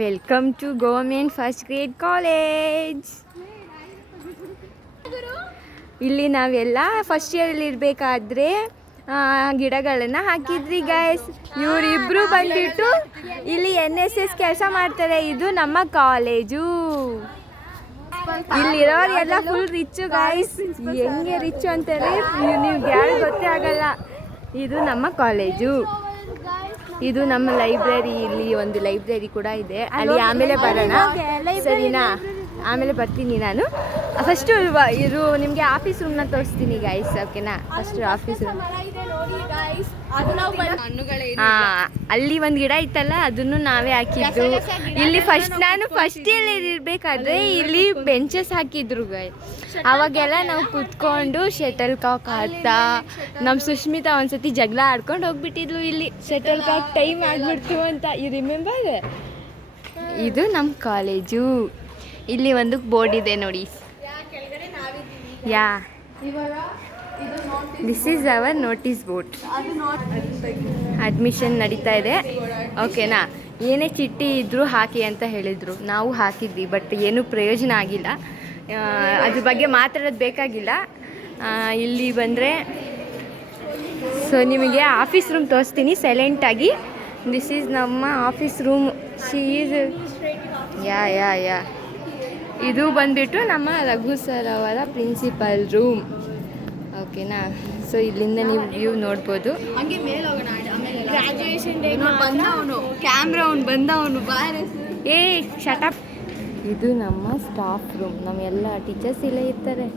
Welcome to government first grade college. ಇಲ್ಲಿ ನಾವೆಲ್ಲ first ಇಯರಲ್ಲಿ ಇರಬೇಕಾದ್ರೆ ಗಿಡಗಳನ್ನು ಹಾಕಿದ್ರಿ ಗೈಸ್. ಇವರಿಬ್ಬರು ಬಂದ್ಬಿಟ್ಟು ಇಲ್ಲಿ NSS ಕೆಲಸ ಮಾಡ್ತಾರೆ. ಇದು ನಮ್ಮ ಕಾಲೇಜು. ಇಲ್ಲಿರೋರು ಎಲ್ಲ ಫುಲ್ ರಿಚ್ಚು ಗೈಸ್. ಹೆಂಗೆ ರಿಚ್ಚು ಅಂತಾರೆ ನಿಮ್ಗೆ ಯಾರು ಗೊತ್ತೇ ಆಗಲ್ಲ. ಇದು ನಮ್ಮ ಕಾಲೇಜು. ಇದು ನಮ್ಮ ಲೈಬ್ರರಿ. ಇಲ್ಲಿ ಒಂದು ಲೈಬ್ರರಿ ಕೂಡ ಇದೆ. ಅಲ್ಲಿ ಆಮೇಲೆ ಬರೋಣ ಸರಿನಾ? ಆಮೇಲೆ ಬರ್ತೀನಿ ನಾನು. ಫಸ್ಟು ಇದು ನಿಮಗೆ ಆಫೀಸ್ ರೂಮ್ನ ತೋರಿಸ್ತೀನಿ ಗೈಸ್, ಓಕೆನಾ? First office room. ಅಲ್ಲಿ ಒಂದು ಗಿಡ ಇತ್ತಲ್ಲ, ಅದನ್ನು ನಾವೇ ಹಾಕಿದ್ದು. ಇಲ್ಲಿ ನಾನು ಫಸ್ಟ್ ಇಯರ್ ಇರಬೇಕಾದ್ರೆ ಇಲ್ಲಿ ಬೆಂಚಸ್ ಹಾಕಿದ್ರು ಗೈಸ್. ಅವಾಗೆಲ್ಲ ನಾವು ಕುತ್ಕೊಂಡು ಶಟಲ್ ಕಾಕ್ ಆಡ್ತಾ, ನಮ್ಮ ಸುಷ್ಮಿತಾ ಒಂದ್ಸತಿ ಜಗಳ ಆಡ್ಕೊಂಡು ಹೋಗ್ಬಿಟ್ಟಿದ್ಲು. ಇಲ್ಲಿ ಶಟಲ್ ಕಾಕ್ ಟೈಮ್ ಆಗ್ಬಿಡ್ತು ಅಂತ. You remember? ಇದು ನಮ್ಮ ಕಾಲೇಜು. ಇಲ್ಲಿ ಒಂದು ಬೋರ್ಡ್ ಇದೆ ನೋಡಿ. Ya, this is our notice board. Admission ನಡೀತಾ ಇದೆ, ಓಕೆನಾ? ಏನೇ ಚಿಟ್ಟಿ ಇದ್ದರೂ ಹಾಕಿ ಅಂತ ಹೇಳಿದರು. ನಾವು ಹಾಕಿದ್ವಿ, ಬಟ್ ಏನೂ ಪ್ರಯೋಜನ ಆಗಿಲ್ಲ. ಅದ್ರ ಬಗ್ಗೆ ಮಾತಾಡೋದು ಬೇಕಾಗಿಲ್ಲ. ಇಲ್ಲಿ ಬಂದರೆ ಸೊ ನಿಮಗೆ ಆಫೀಸ್ ರೂಮ್ ತೋರಿಸ್ತೀನಿ ಸೈಲೆಂಟಾಗಿ. ದಿಸ್ ಈಸ್ ನಮ್ಮ ಆಫೀಸ್ ರೂಮ್. ಶಿ ಈಸ್ ಯಾ ಇದು ಬಂದುಬಿಟ್ಟು ನಮ್ಮ ರಘು ಸರ್ ಅವರ ಪ್ರಿನ್ಸಿಪಲ್ ರೂಮ್, ಓಕೆನಾ? ಸೊ ಇಲ್ಲಿಂದ ನೀವು ವ್ಯೂ ನೋಡ್ಬೋದು. ಹಂಗೆ ಮೇಲೆ ಹೋಗೋಣ. ಗ್ರಾಜುಯೇಷನ್ ಡೇ ಬಂದವನು, ಕ್ಯಾಮ್ರಾ ಅವ್ನು ಬಂದವನು. ಏ ಶಟಪ್. ಇದು ನಮ್ಮ ಸ್ಟಾಫ್ ರೂಮ್. ನಮ್ಮ ಎಲ್ಲ ಟೀಚರ್ಸ್ ಇಲ್ಲೇ ಇರ್ತಾರೆ.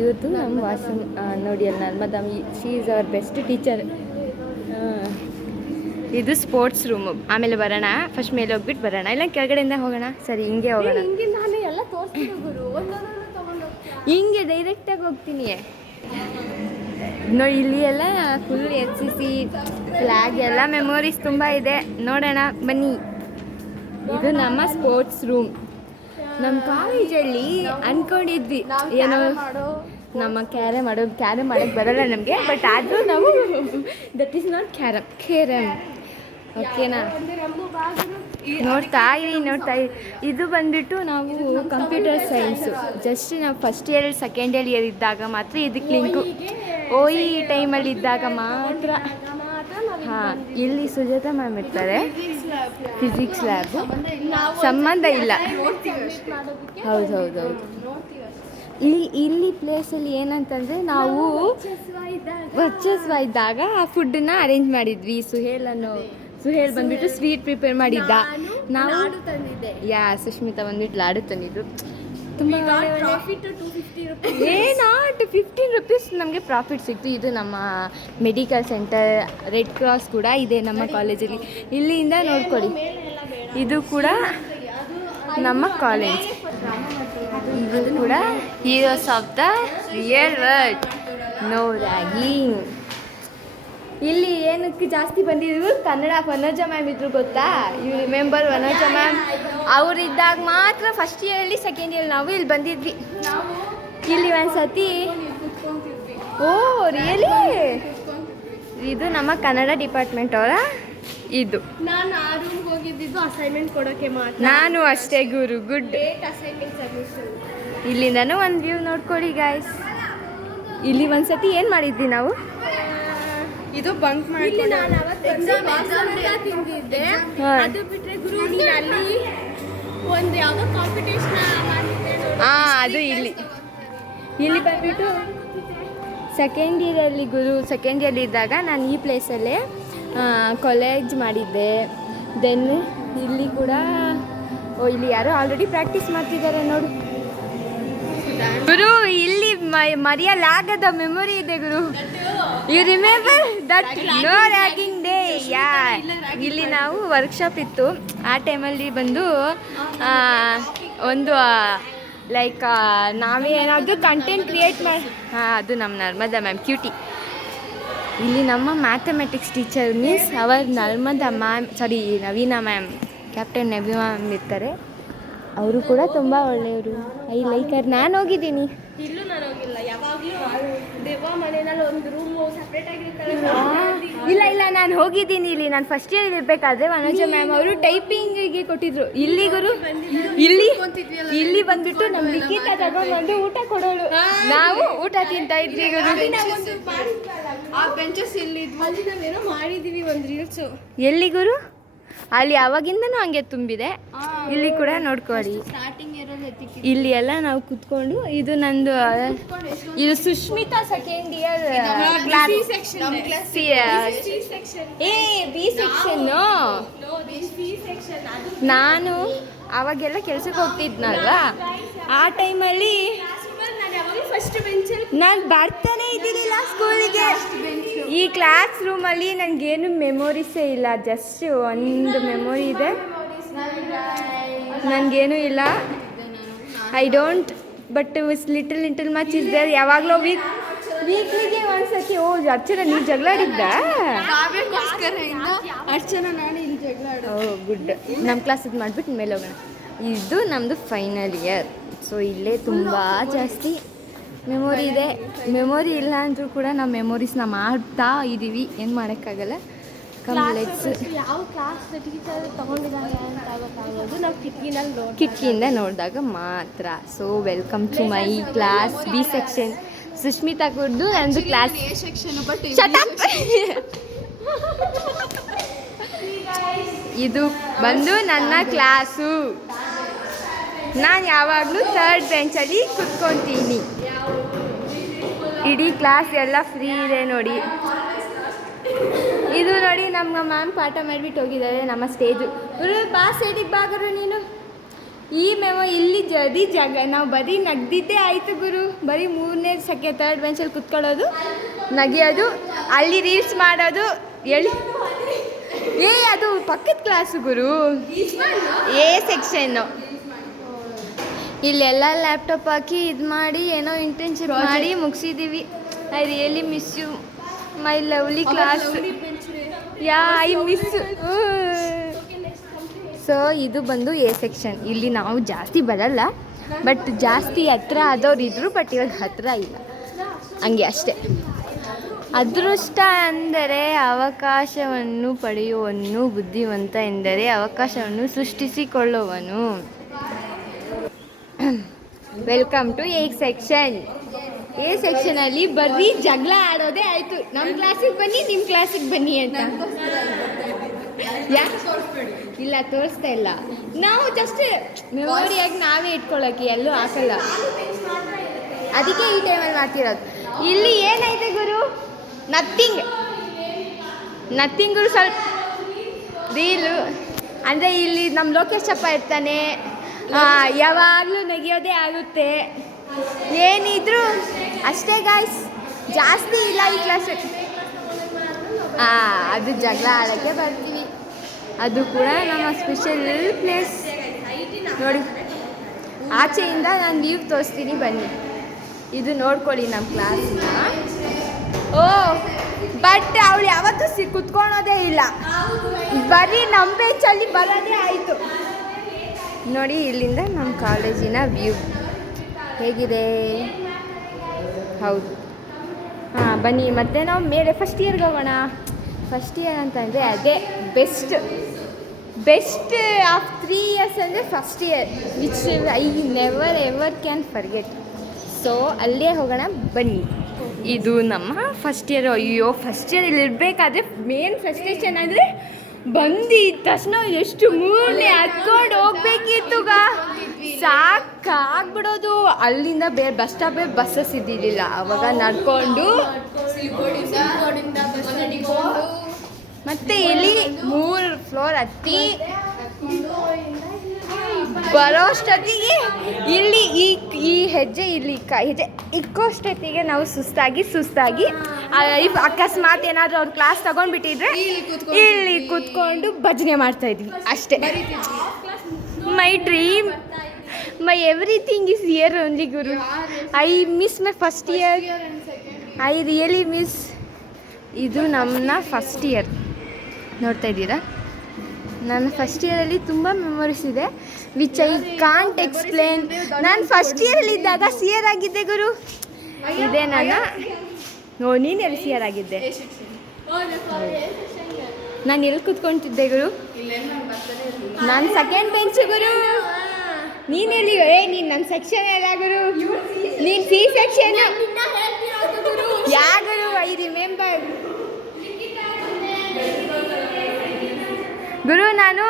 ಇವತ್ತು ನಮ್ಮ ವಾಶ್ರೂಮ್ ನೋಡಿ. ಅಲ್ಲಿ Narmada, she is hour best teacher. ಇದು ಸ್ಪೋರ್ಟ್ಸ್ ರೂಮು. ಆಮೇಲೆ ಬರೋಣ. ಫಸ್ಟ್ ಮೇಲೆ ಹೋಗ್ಬಿಟ್ಟು ಬರೋಣ, ಇಲ್ಲ ಕೆಳಗಡೆಯಿಂದ ಹೋಗೋಣ. ಸರಿ, ಹಿಂಗೆ ಹೋಗೋಣ. ಹಿಂಗೆ ಡೈರೆಕ್ಟಾಗಿ ಹೋಗ್ತೀನಿ ನೋಡಿ. ಇಲ್ಲಿ ಎಲ್ಲ ಫುಲ್ NCC ಫ್ಲ್ಯಾಗ್ ಎಲ್ಲ ಮೆಮೊರೀಸ್ ತುಂಬ ಇದೆ. ನೋಡೋಣ ಬನ್ನಿ. ಇದು ನಮ್ಮ ಸ್ಪೋರ್ಟ್ಸ್ ರೂಮ್. ನಮ್ಮ ಕಾಲೇಜಲ್ಲಿ ಅಂದ್ಕೊಂಡಿದ್ವಿ ಏನೋ ನಮ್ಮ ಕ್ಯಾರಮ್ ಮಾಡೋಕ್ಕೆ ಬರೋಲ್ಲ ನಮಗೆ. ಬಟ್ ಆದರೂ ನಾವು ದಟ್ ಈಸ್ ನಾಟ್ ಕೇರಮ್, ಓಕೆನಾ? ನೋಡ್ತಾ ಇರಿ. ಇದು ಬಂದುಬಿಟ್ಟು ನಾವು ಕಂಪ್ಯೂಟರ್ ಸೈನ್ಸು. ಜಸ್ಟ್ ನಾವು ಫಸ್ಟ್ ಇಯರ್ ಸೆಕೆಂಡ್ ಇಯರ್ ಇದ್ದಾಗ ಮಾತ್ರ ಇದಕ್ಕೆ ಲಿಂಕು. OE ಟೈಮಲ್ಲಿ ಇದ್ದಾಗ ಮಾತ್ರ. ಹಾಂ, ಇಲ್ಲಿ ಸುಜಾತಾ ಮ್ಯಾಮ್ ಇರ್ತಾರೆ. ಫಿಸಿಕ್ಸ್ ಲ್ಯಾಬು ಸಂಬಂಧ ಇಲ್ಲ. ಹೌದು. ಇಲ್ಲಿ ಪ್ಲೇಸಲ್ಲಿ ಏನಂತಂದರೆ ನಾವು ವರ್ಚಸ್ವ ಇದ್ದಾಗ ಆ ಫುಡ್ಡನ್ನ ಅರೇಂಜ್ ಮಾಡಿದ್ವಿ. ಸುಹೇಲ್ ಬಂದುಬಿಟ್ಟು ಸ್ವೀಟ್ ಪ್ರಿಪೇರ್ ಮಾಡಿದ್ದ. ನಾವು ಸುಷ್ಮಿತಾ ಬಂದುಬಿಟ್ಟು ಲಾಡು ತಂದಿದ್ದು. ತುಂಬ ನಾಟ್ 15 rupees ನಮಗೆ ಪ್ರಾಫಿಟ್ ಸಿಕ್ತು. ಇದು ನಮ್ಮ ಮೆಡಿಕಲ್ ಸೆಂಟರ್, ರೆಡ್ ಕ್ರಾಸ್ ಕೂಡ ಇದೆ ನಮ್ಮ ಕಾಲೇಜಲ್ಲಿ. ಇಲ್ಲಿಂದ ನೋಡ್ಕೊಳ್ಳಿ, ಇದು ಕೂಡ ನಮ್ಮ ಕಾಲೇಜ್. ಇದು ಕೂಡ heroes of the real world, no ragging. ಇಲ್ಲಿ ಏನಕ್ಕೆ ಜಾಸ್ತಿ ಬಂದಿದ್ರು ಕನ್ನಡ ವನಜಾ ಮ್ಯಾಮ್ ಇದ್ರು, ಗೊತ್ತಾ? You remember Vanaja ma'am? ಅವರಿದ್ದಾಗ ಮಾತ್ರ ಫಸ್ಟ್ ಇಯರಲ್ಲಿ ಸೆಕೆಂಡ್ ಇಯರ್ ನಾವು ಇಲ್ಲಿ ಬಂದಿದ್ವಿ. ಇಲ್ಲಿ ಒಂದ್ಸತಿ. Oh really? ಇದು ನಮ್ಮ ಕನ್ನಡ ಡಿಪಾರ್ಟ್ಮೆಂಟ್ ಅವರ. ಇದು ನಾನು ಆ ರೂಮ್ಗೆ ಹೋಗಿದ್ದು ಅಸೈನ್ಮೆಂಟ್ ಕೊಡೋಕ್ಕೆ ಮಾತ್ರ. ನಾನು ಅಷ್ಟೇ ಗುರು. ಗುಡ್. ಇಲ್ಲಿಂದನೂ ಒಂದು ವ್ಯೂ ನೋಡ್ಕೊಳ್ಳಿ ಗಾಯ್ಸ್. ಇಲ್ಲಿ ಒಂದ್ಸತಿ ಏನು ಮಾಡಿದ್ವಿ ನಾವು? ಇದು ಬಂಕ್ ಮಾಡಿ ನಾನು ತಿಂದಿದ್ದೆ. ಅದು ಬಿಟ್ಟರೆ ಗುರು ನೀನು ಅಲ್ಲಿ ಒಂದು ಯಾವುದೋ ಕಾಂಪಿಟೇಷನ್ ಮಾಡಿದ್ದೆ. ಅದು ಇಲ್ಲಿ ಬಂದ್ಬಿಟ್ಟು ಸೆಕೆಂಡ್ ಇಯರಲ್ಲಿ ಗುರು. ಸೆಕೆಂಡ್ ಇಯರ್ ಇದ್ದಾಗ ನಾನು ಈ ಪ್ಲೇಸಲ್ಲೇ ಕಾಲೇಜ್ ಮಾಡಿದ್ದೆ. ದೆನ್ ಇಲ್ಲಿ ಕೂಡ ಇಲ್ಲಿ ಯಾರೋ ಆಲ್ರೆಡಿ ಪ್ರಾಕ್ಟೀಸ್ ಮಾಡ್ತಿದ್ದಾರೆ ನೋಡು ಗುರು. ಇಲ್ಲಿ ಮರೆಯಲಾಗದ ಮೆಮೊರಿ ಇದೆ ಗುರು. You remember that no ragging day? ಇಲ್ಲಿ ನಾವು ವರ್ಕ್ಶಾಪ್ ಇತ್ತು. ಆ ಟೈಮಲ್ಲಿ ಬಂದು ಒಂದು ಲೈಕ್ ನಾವೇ ಏನಾದರೂ ಕಂಟೆಂಟ್ ಕ್ರಿಯೇಟ್ ಮಾಡಿ. ಅದು ನಮ್ಮ ನರ್ಮದಾ ಮ್ಯಾಮ್, ಕ್ಯೂಟಿ. ಇಲ್ಲಿ ನಮ್ಮ mathematics teacher means our Narmada ma'am, Naveena ma'am, captain Naveena ma'am ಇರ್ತಾರೆ. ಅವರು ಕೂಡ ತುಂಬ ಒಳ್ಳೆಯವರು. I like her. ನಾನು ಹೋಗಿದ್ದೀನಿ. ಇಲ್ಲೂ ನಾನು ಹೋಗಿಲ್ಲ. ಯಾವಾಗಲೂ ದೇವ ಮನೆಯಲ್ಲಿ ಒಂದು ರೂಮ್ ಇಲ್ಲ ಇಲ್ಲ, ನಾನು ಹೋಗಿದ್ದೀನಿ ಇಲ್ಲಿ. ನಾನು ಫಸ್ಟ್ ಇಯರ್ ಇರಬೇಕಾದ್ರೆ ವನಜ ಮ್ಯಾಮ್ ಅವರು ಟೈಪಿಂಗಿಗೆ ಕೊಟ್ಟಿದ್ರು. ಇಲ್ಲಿ ಗುರು ಇಲ್ಲಿ ಬಂದ್ಬಿಟ್ಟು ನಮ್ಮ ಲಿಖಿತ ತಗೊಂಡ್ಬಂದು ಊಟ ಕೊಡೋಳು. ನಾವು ಊಟ ತಿಂತಾ ಇದ್ವಿ ಗುರು. ಆ ಬೆಂಚಸ್ ಇಲ್ಲಿ ನಾವೇನೋ ಮಾಡಿದೀವಿ ಒಂದು ರೀಲ್ಸು. ಎಲ್ಲಿ ಗುರು? ಅಲ್ಲಿ ಅವಾಗಿಂದನೂ ಹಂಗೆ ತುಂಬಿದೆ. ಇಲ್ಲಿ ಕೂಡ ನೋಡ್ಕೊಳ್ಳಿ. ಸ್ಟಾರ್ಟಿಂಗ್ ಇರೋದು ಇಲ್ಲಿ ಎಲ್ಲ ನಾವು ಕುತ್ಕೊಂಡು, ಇದು ನಂದು, ಇದು Sushmita second year B section. ನಾನು ಅವಾಗೆಲ್ಲ ಕೆಲ್ಸಕ್ಕೆ ಹೋಗ್ತಿದ್ನಲ್ವಾ, ಆ ಟೈಮಲ್ಲಿ ನಾನು ಬರ್ತಾನೆ ಇದ್ದಿರಲಿಲ್ಲ ಸ್ಕೂಲಿಗೆ. ಈ ಕ್ಲಾಸ್ ರೂಮಲ್ಲಿ ನನಗೇನು ಮೆಮೊರೀಸೇ ಇಲ್ಲ. ಜಸ್ಟ್ ಒಂದು ಮೆಮೊರಿ ಇದೆ, ನನಗೇನು ಇಲ್ಲ. I don't, but little much is there. ಯಾವಾಗಲೂ ವೀಕ್ಲಿಗೆ ಒಂದ್ಸತಿ. ಓ ಅರ್ಚನಾ, ನೀವು ಜಗಳಾಡಿದ್ದ? ಅರ್ಚನಾ ನಾನು ಇಲ್ಲಿ ಜಗಳ. ಓ ಗುಡ್. ನಮ್ಮ ಕ್ಲಾಸಿಗೆ ಮಾಡಿಬಿಟ್ಟು ಮೇಲೆ ಹೋಗೋಣ. ಇದು ನಮ್ಮದು ಫೈನಲ್ ಇಯರ್. ಸೊ ಇಲ್ಲೇ ತುಂಬ ಜಾಸ್ತಿ ಮೆಮೊರಿ ಇದೆ. ಮೆಮೊರಿ ಇಲ್ಲ ಅಂದರೂ ಕೂಡ ನಾವು ಮೆಮೊರೀಸ್ನ ಮಾಡ್ತಾ ಇದ್ದೀವಿ. ಏನು ಮಾಡೋಕ್ಕಾಗಲ್ಲ. ಯಾವ ಕ್ಲಾಸ್ ಟೀಚರ್ ತಗೊಂಡಿದ್ದಾರೆ ಅಂತ ಆಗೋದು ನಾವು ಕಿಟಕಿಯಿಂದ ನೋಡಿದಾಗ ಮಾತ್ರ. So welcome to my class B section. Sushmita ಕುರ್ದು ನಂದು ಕ್ಲಾಸ್ ಎ ಸೆಕ್ಷನ್. ಬಟ್ ಇದು ಬಂದು ನನ್ನ ಕ್ಲಾಸು. ನಾನು ಯಾವಾಗಲೂ ಥರ್ಡ್ ಬೆಂಚಲ್ಲಿ ಕುತ್ಕೊತೀನಿ. ಇಡೀ ಕ್ಲಾಸ್ ಎಲ್ಲ ಫ್ರೀ ಇದೆ ನೋಡಿ. ಇದು ನೋಡಿ, ನಮ್ಮ ಮ್ಯಾಮ್ ಪಾಠ ಮಾಡಿಬಿಟ್ಟು ಹೋಗಿದ್ದಾರೆ. ನಮ್ಮ ಸ್ಟೇಜು ಬಾ ಸೈಡಿಗೆ ಬಾಗರು ನೀನು. ಈ ಇಲ್ಲಿ ನಾವು ಬರೀ ನಗ್ದಿದ್ದೇ ಆಯಿತು ಗುರು. ಬರೀ 3ನೇ ಥರ್ಡ್ ಬೆಂಚಲ್ಲಿ ಕುತ್ಕೊಳ್ಳೋದು, ನಗಿಯೋದು, ಅಲ್ಲಿ ರೀಲ್ಸ್ ಮಾಡೋದು. ಅದು ಪಕ್ಕದ ಕ್ಲಾಸು ಗುರು, ಎ ಸೆಕ್ಷನ್ನು. ಇಲ್ಲೆಲ್ಲ ಲ್ಯಾಪ್ಟಾಪ್ ಹಾಕಿ ಇದು ಮಾಡಿ ಏನೋ ಇಂಟರ್ನ್ಶಿಪ್ ಮಾಡಿ ಮುಗಿಸಿದ್ದೀವಿ. I really miss you my lovely class. I miss. So ಇದು ಬಂದು ಎ ಸೆಕ್ಷನ್. ಇಲ್ಲಿ ನಾವು ಜಾಸ್ತಿ ಬರಲ್ಲ, ಬಟ್ ಜಾಸ್ತಿ ಹತ್ರ ಆದವ್ರು ಇದ್ದರು. ಬಟ್ ಇವಾಗ ಹತ್ರ ಇಲ್ಲ, ಹಂಗೆ ಅಷ್ಟೇ. ಅದೃಷ್ಟ ಅಂದರೆ ಅವಕಾಶವನ್ನು ಪಡೆಯುವವನು, ಬುದ್ಧಿವಂತ ಎಂದರೆ ಅವಕಾಶವನ್ನು ಸೃಷ್ಟಿಸಿಕೊಳ್ಳುವನು. Welcome to A section. A ಸೆಕ್ಷನಲ್ಲಿ ಬರೀ ಜಗಳ ಆಡೋದೇ ಆಯಿತು. ನಮ್ಮ ಕ್ಲಾಸಿಗೆ ಬನ್ನಿ, ನಿಮ್ಮ ಕ್ಲಾಸಿಗೆ ಬನ್ನಿ ಅಂತ. ಯಾಕೆ ಇಲ್ಲ ತೋರಿಸ್ತಾ ಇಲ್ಲ. ನಾವು ಜಸ್ಟ್ ಮೆಮೊರಿಯಾಗಿ ನಾವೇ ಇಟ್ಕೊಳ್ಳೋಕೆ ಎಲ್ಲೂ ಹಾಕಲ್ಲ. ಅದಕ್ಕೆ ಈ ಟೈಮಲ್ಲಿ ಮಾಡ್ತಿರೋದು. ಇಲ್ಲಿ ಏನೈತೆ ಗುರು? ನಥಿಂಗ್ ಗುರು. ಸ್ವಲ್ಪ ರೀಲು ಅಂದರೆ ಇಲ್ಲಿ ನಮ್ಮ ಲೋಕೇಶ್ ಅಪ್ಪ ಇರ್ತಾನೆ, ಯಾವಾಗಲೂ ನಗಿಯೋದೇ ಆಗುತ್ತೆ. ಏನಿದ್ರು ಅಷ್ಟೇ ಗಾಯ್ಸ್, ಜಾಸ್ತಿ ಇಲ್ಲ ಈ ಕ್ಲಾಸಲ್ಲಿ. ಅದು ಜಗಳ ಆಡೋಕ್ಕೆ ಬರ್ತೀವಿ. ಅದು ಕೂಡ ನಮ್ಮ ಸ್ಪೆಷಲ್ ಪ್ಲೇಸ್ ನೋಡಿ. ಆಚೆಯಿಂದ ನಾನು ವ್ಯೂ ತೋರಿಸ್ತೀನಿ ಬನ್ನಿ. ಇದು ನೋಡ್ಕೊಳ್ಳಿ ನಮ್ಮ ಕ್ಲಾಸ್ನ. ಓ ಬಟ್ ಅವಳು ಯಾವತ್ತೂ ಕುತ್ಕೊಳೋದೇ ಇಲ್ಲ, ಬರೀ ನಮ್ಮ ಬೆಂಚಲ್ಲಿ ಬರೋದೇ ಆಯಿತು. ನೋಡಿ ಇಲ್ಲಿಂದ ನಮ್ಮ ಕಾಲೇಜಿನ ವ್ಯೂ ಹೇಗಿದೆ. ಹೌದು, ಬನ್ನಿ ಮತ್ತೆ ನಾವು ಮೇಲೆ ಫಸ್ಟ್ ಇಯರ್ಗೆ ಹೋಗೋಣ. ಫಸ್ಟ್ ಇಯರ್ ಅಂತಂದರೆ ಅದೇ ಬೆಸ್ಟ್ ಆಫ್ 3 years ಅಂದರೆ first year, which I never ever can forget. So ಅಲ್ಲೇ ಹೋಗೋಣ ಬನ್ನಿ. ಇದು ನಮ್ಮ ಫಸ್ಟ್ ಇಯರ್. ಅಯ್ಯೋ ಫಸ್ಟ್ ಇಯರ್ ಇಲ್ಲಿ ಇರಬೇಕಾದ್ರೆ ಮೇನ್ ಫ್ರಸ್ಟ್ರೇಷನ್ ಅಂದರೆ ಬಂದಿದ್ದ ತಕ್ಷಣ ಎಷ್ಟು 3ನೇ ಹತ್ಕೊಂಡು ಹೋಗ್ಬೇಕಿತ್ತುಗ, ಸಾಕಾಗ್ಬಿಡೋದು. ಅಲ್ಲಿಂದ ಬೇರೆ ಬಸ್ ಸ್ಟಾಪೇ ಬಸ್ಸಸ್ ಇದ್ದಿರಲಿಲ್ಲ. ಅವಾಗ ನಡ್ಕೊಂಡು ಮತ್ತೆ ಇಲ್ಲಿ 3 ಫ್ಲೋರ್ ಹತ್ತಿ ಬರೋಷ್ಟೊತ್ತಿಗೆ ಇಲ್ಲಿ ಈ ಹೆಜ್ಜೆ ಇಲ್ಲಿ ಹೆಜ್ಜೆ ಇಕ್ಕೋಷ್ಟೊತ್ತಿಗೆ ನಾವು ಸುಸ್ತಾಗಿ ಅಕಸ್ಮಾತ್ ಏನಾದರೂ ಅವ್ರು ಕ್ಲಾಸ್ ತಗೊಂಡ್ಬಿಟ್ಟಿದ್ರೆ ಇಲ್ಲಿ ಕೂತ್ಕೊಂಡು ಭಜನೆ ಮಾಡ್ತಾಯಿದ್ವಿ ಅಷ್ಟೇ. My dream, my everything is here only Guru. I miss my first year, I really miss. ಇದು ನಮ್ಮ ಫಸ್ಟ್ ಇಯರ್ ನೋಡ್ತಾ ಇದ್ದೀರಾ. ನನ್ನ ಫಸ್ಟ್ ಇಯರಲ್ಲಿ ತುಂಬ ಮೆಮೊರೀಸ್ ಇದೆ, ವಿಚ್ ಐ ಕಾಂಟ್ ಎಕ್ಸ್ಪ್ಲೇನ್. ನಾನು ಫಸ್ಟ್ ಇಯರಲ್ಲಿ ಇದ್ದಾಗ ಸಿ ಆರ್ ಆಗಿದ್ದೆ ಗುರು. ಇದೇ ನನ್ನ ಓ ನೀನು ಎಲ್ಲಿ ಸಿ ಆರ್ ಆಗಿದ್ದೆ? ನಾನು ಎಲ್ಲಿ ಕೂತ್ಕೊಳ್ತಿದ್ದೆ ಗುರು? ನಾನು ಸೆಕೆಂಡ್ ಬೆಂಚ್ ಗುರು. ನೀನು ಎಲ್ಲಿ? ನೀನು ನನ್ನ ಸೆಕ್ಷನ್ ಎಲ್ಲ ಗುರು. ನೀನು ಸಿ ಸೆಕ್ಷನ್. ಯಾ ಗುರು? ಐ ರಿಮೆಂಬರ್ ಗುರು. ನಾನು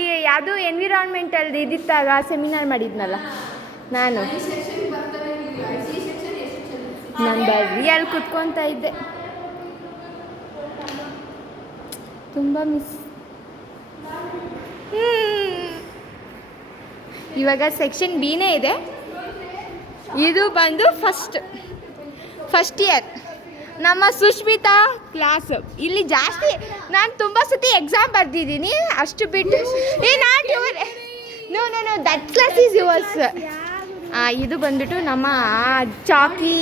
ಈ ಯಾವುದು ಎನ್ವಿರಾನ್ಮೆಂಟಲ್ ಇದಿತ್ತಾಗ ಸೆಮಿನಾರ್ ಮಾಡಿದ್ನಲ್ಲ ನಾನು ಬರೀ ಅಲ್ಲಿ ಕುತ್ಕೊತಾ ಇದ್ದೆ. ತುಂಬ ಮಿಸ್. ಇವಾಗ ಸೆಕ್ಷನ್ ಬಿನೇ ಇದೆ. ಇದು ಬಂದು ಫಸ್ಟ್ ಇಯರ್ ನಮ್ಮ ಸುಷ್ಮಿತಾ ಕ್ಲಾಸ್. ಇಲ್ಲಿ ಜಾಸ್ತಿ ನಾನು ತುಂಬ ಸತಿ ಎಕ್ಸಾಮ್ ಬರ್ದಿದ್ದೀನಿ. ಅಷ್ಟು ಬಿಟ್ಟು no that class is yours. ಇದು ಬಂದ್ಬಿಟ್ಟು ನಮ್ಮ ಚಾಕಿ.